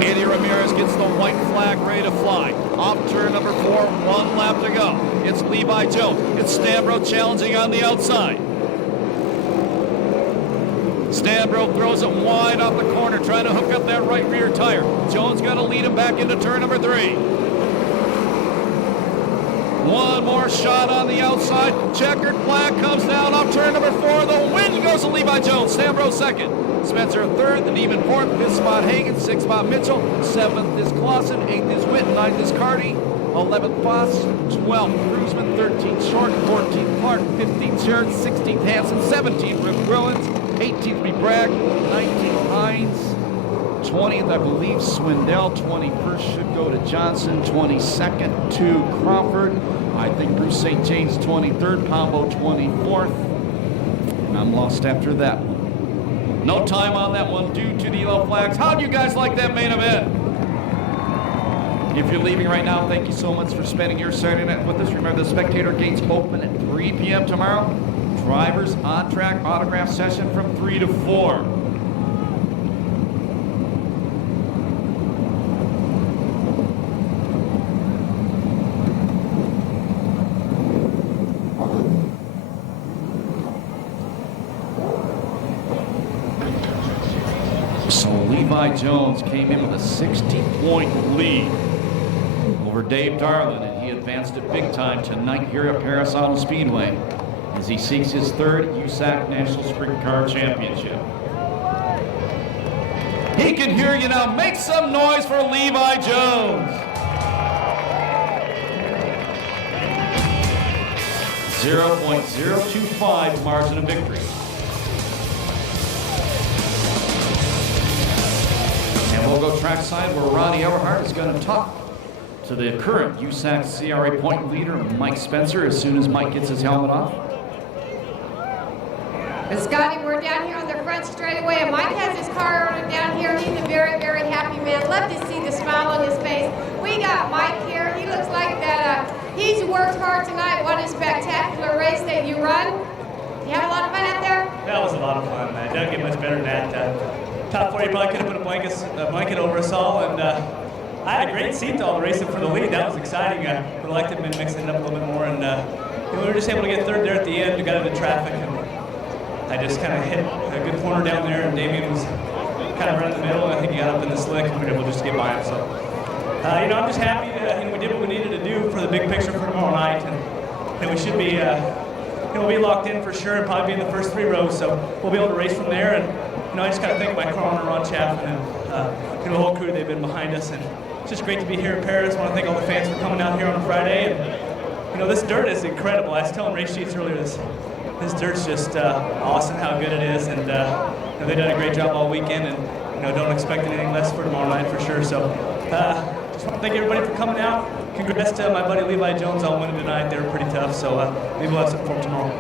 Andy Ramirez gets the white flag ready to fly. Off turn number 4, 1 lap to go. It's Levi Jones. It's Stambro challenging on the outside. Stambro throws it wide off the corner, trying to hook up that right rear tire. Jones got to lead him back into turn number 3. One more shot on the outside. Checkered flag comes down off turn number 4. The win goes to Levi Jones. Stambro second. Spencer third. The Demon fourth. 5th spot Hagen. 6th spot Mitchell. 7th is Clausen. 8th is Witt. 9th is Carty. 11th Foss. 12th Cruisman. 13th Short. 14th Clark. 15th Jared. 16th Hansen. 17th Rick Willens. 18th be Bragg, 19th Hines, 20th I believe Swindell, 21st should go to Johnson, 22nd to Crawford, I think Bruce St. James 23rd, Pombo 24th, and I'm lost after that one. No time on that one due to the yellow flags. How'd you guys like that main event? If you're leaving right now, thank you so much for spending your Saturday night with us. Remember, the spectator gates open at 3 p.m. tomorrow. Drivers on track autograph session from 3 to 4. So Levi Jones came in with a 60-point lead over Dave Darlin, and he advanced it big time tonight here at Perris Auto Speedway as he seeks his 3rd USAC National Sprint Car Championship. He can hear you now. Make some noise for Levi Jones. 0.025 margin of victory. And we'll go trackside where Ronnie Everhart is going to talk to the current USAC CRA point leader, Mike Spencer, as soon as Mike gets his helmet off. And Scotty, we're down here on the front straightaway, and Mike has his car down here. He's a very, very happy man. Love to see the worked hard tonight. What a spectacular race that you run. You have a lot of fun out there? That was a lot of fun. It doesn't get much better than that. Top 40 probably could have put a blanket over us all, and I had a great seat all racing for the lead. That was exciting. Would like to have been mixing it up a little bit more, and we were just able to get third there at the end. We got into traffic, and I just kind of hit a good corner down there, and Damien was kind of running the middle, and I think he got up in the slick, and we were able just to get by him. So, I'm just happy that we did what we needed to do for the big picture for tomorrow night, and we should be, we'll be locked in for sure, and probably be in the first 3 rows. So we'll be able to race from there. And I just got to thank my car owner, Ron Chaffin, and the whole crew. They've been behind us, and it's just great to be here in Perris. I want to thank all the fans for coming out here on a Friday. And this dirt is incredible. I was telling race sheets earlier, this dirt's just awesome how good it is, and they've done a great job all weekend, and don't expect anything less for tomorrow night for sure. So just want to thank everybody for coming out. Congrats to my buddy Levi Jones on winning tonight. They were pretty tough, so maybe we'll have something for him tomorrow.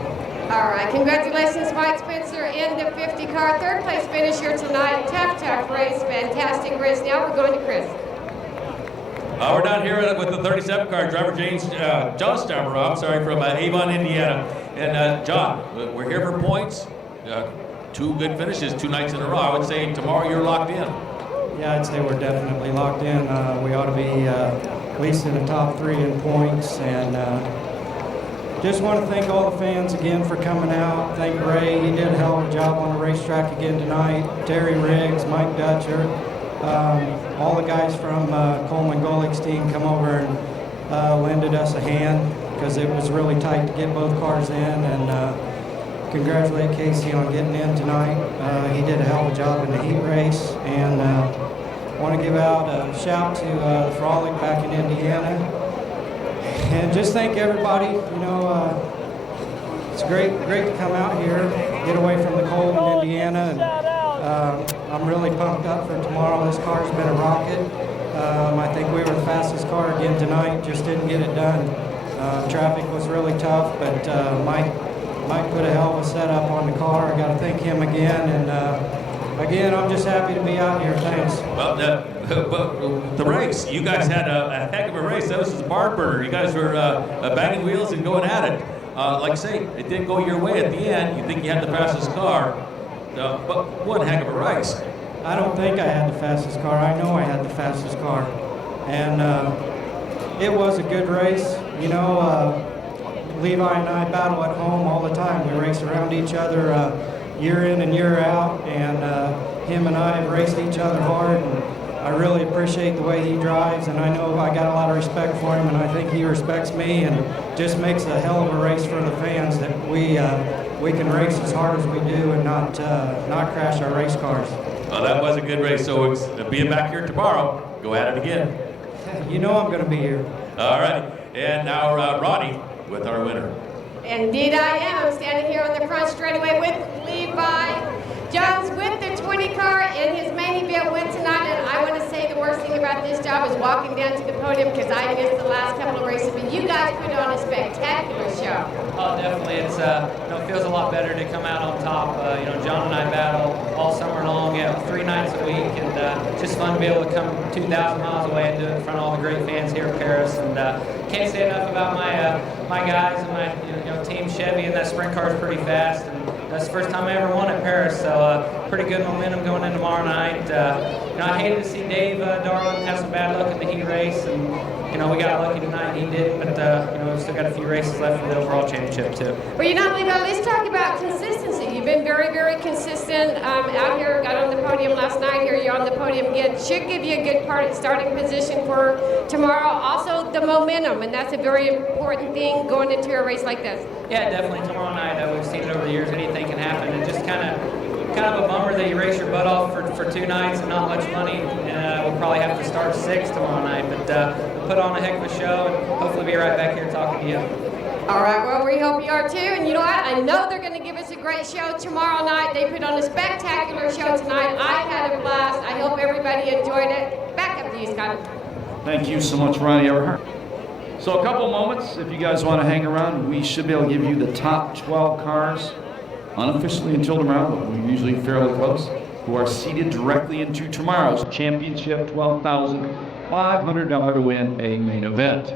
All right, congratulations, Mike Spencer, in the 50 car, third place finisher tonight. Tough race, fantastic race. Now we're going to Chris. We're down here with the 37 car, driver John Stammerow, from Avon, Indiana. And John, we're here for points. 2 good finishes 2 nights in a row. I would say tomorrow you're locked in. Yeah, I'd say we're definitely locked in. We ought to be at least in the top 3 in points. And just want to thank all the fans again for coming out. Thank Ray. He did a hell of a job on the racetrack again tonight. Terry Riggs, Mike Dutcher, all the guys from Coleman Golig's team come over and lended us a hand because it was really tight to get both cars in. And congratulate Casey on getting in tonight. He did a hell of a job in the heat race. And want to give out a shout to the Frolic back in Indiana. And just thank everybody. It's great to come out here, get away from the cold in Indiana, and I'm really pumped up for tomorrow. This car's been a rocket. I think we were the fastest car again tonight, just didn't get it done. Traffic was really tough, but Mike put a hell of a setup on the car. I got to thank him again, and again, I'm just happy to be out here. Thanks. Well, the race, you guys had a heck of a race. That was a barn burner. You guys were banging wheels and going at it. Like I say, it didn't go your way at the end. You think you had the fastest car, but one heck of a race. I don't think I had the fastest car. I know I had the fastest car. And it was a good race. Levi and I battle at home all the time. We race around each other year in and year out, and him and I have raced each other hard, and I really appreciate the way he drives, and I know I got a lot of respect for him, and I think he respects me, and just makes a hell of a race for the fans that we can race as hard as we do and not crash our race cars. Well, that was a good race, so being back here tomorrow, go at it again. You know I'm going to be here. All right, and now Ronnie with our winner. Indeed I am. I'm standing here on the front straightaway with Levi Jones with the 20 car in his main event win tonight, and I want to say the worst thing about this job is walking down to the podium because I missed the last couple of races, but you guys put on a spectacular show. Oh, definitely. It's it feels a lot better to come out on top. John and I battle all summer long, 3 nights a week, and it's just fun to be able to come 2,000 miles away and do it in front of all the great fans here in Perris. And can't say enough about my guys and my team Chevy, and that sprint car is pretty fast. And that's the first time I ever won at Perris, so pretty good momentum going in tomorrow night. I hated to see Dave Darling have some bad luck in the heat race, and we got lucky tonight, he did, but we've still got a few races left for the overall championship too. Well, Levi, let's talk about consistency. You've been very, very consistent out here, got on the podium last night, here you're on the podium again. Should give you a good starting position for tomorrow. Also, the momentum, and that's a very important thing going into a race like this. Yeah, definitely. Tomorrow night, we've seen it over the years, anything can happen, and just kind of a bummer that you race your butt off for 2 nights and not much money. We'll probably have to start 6 tomorrow night, but put on a heck of a show, and hopefully be right back here talking to you. All right, well, we hope you are too, and you know what? I know they're going to give us a great show tomorrow night. They put on a spectacular show tonight. I had a blast. I hope everybody enjoyed it. Back up to you, Scott. Thank you so much, Ronnie Everhart. So a couple moments, if you guys want to hang around, we should be able to give you the top 12 cars unofficially until tomorrow, but we're usually fairly close, who are seated directly into tomorrow's championship, $12,500 to win a main event.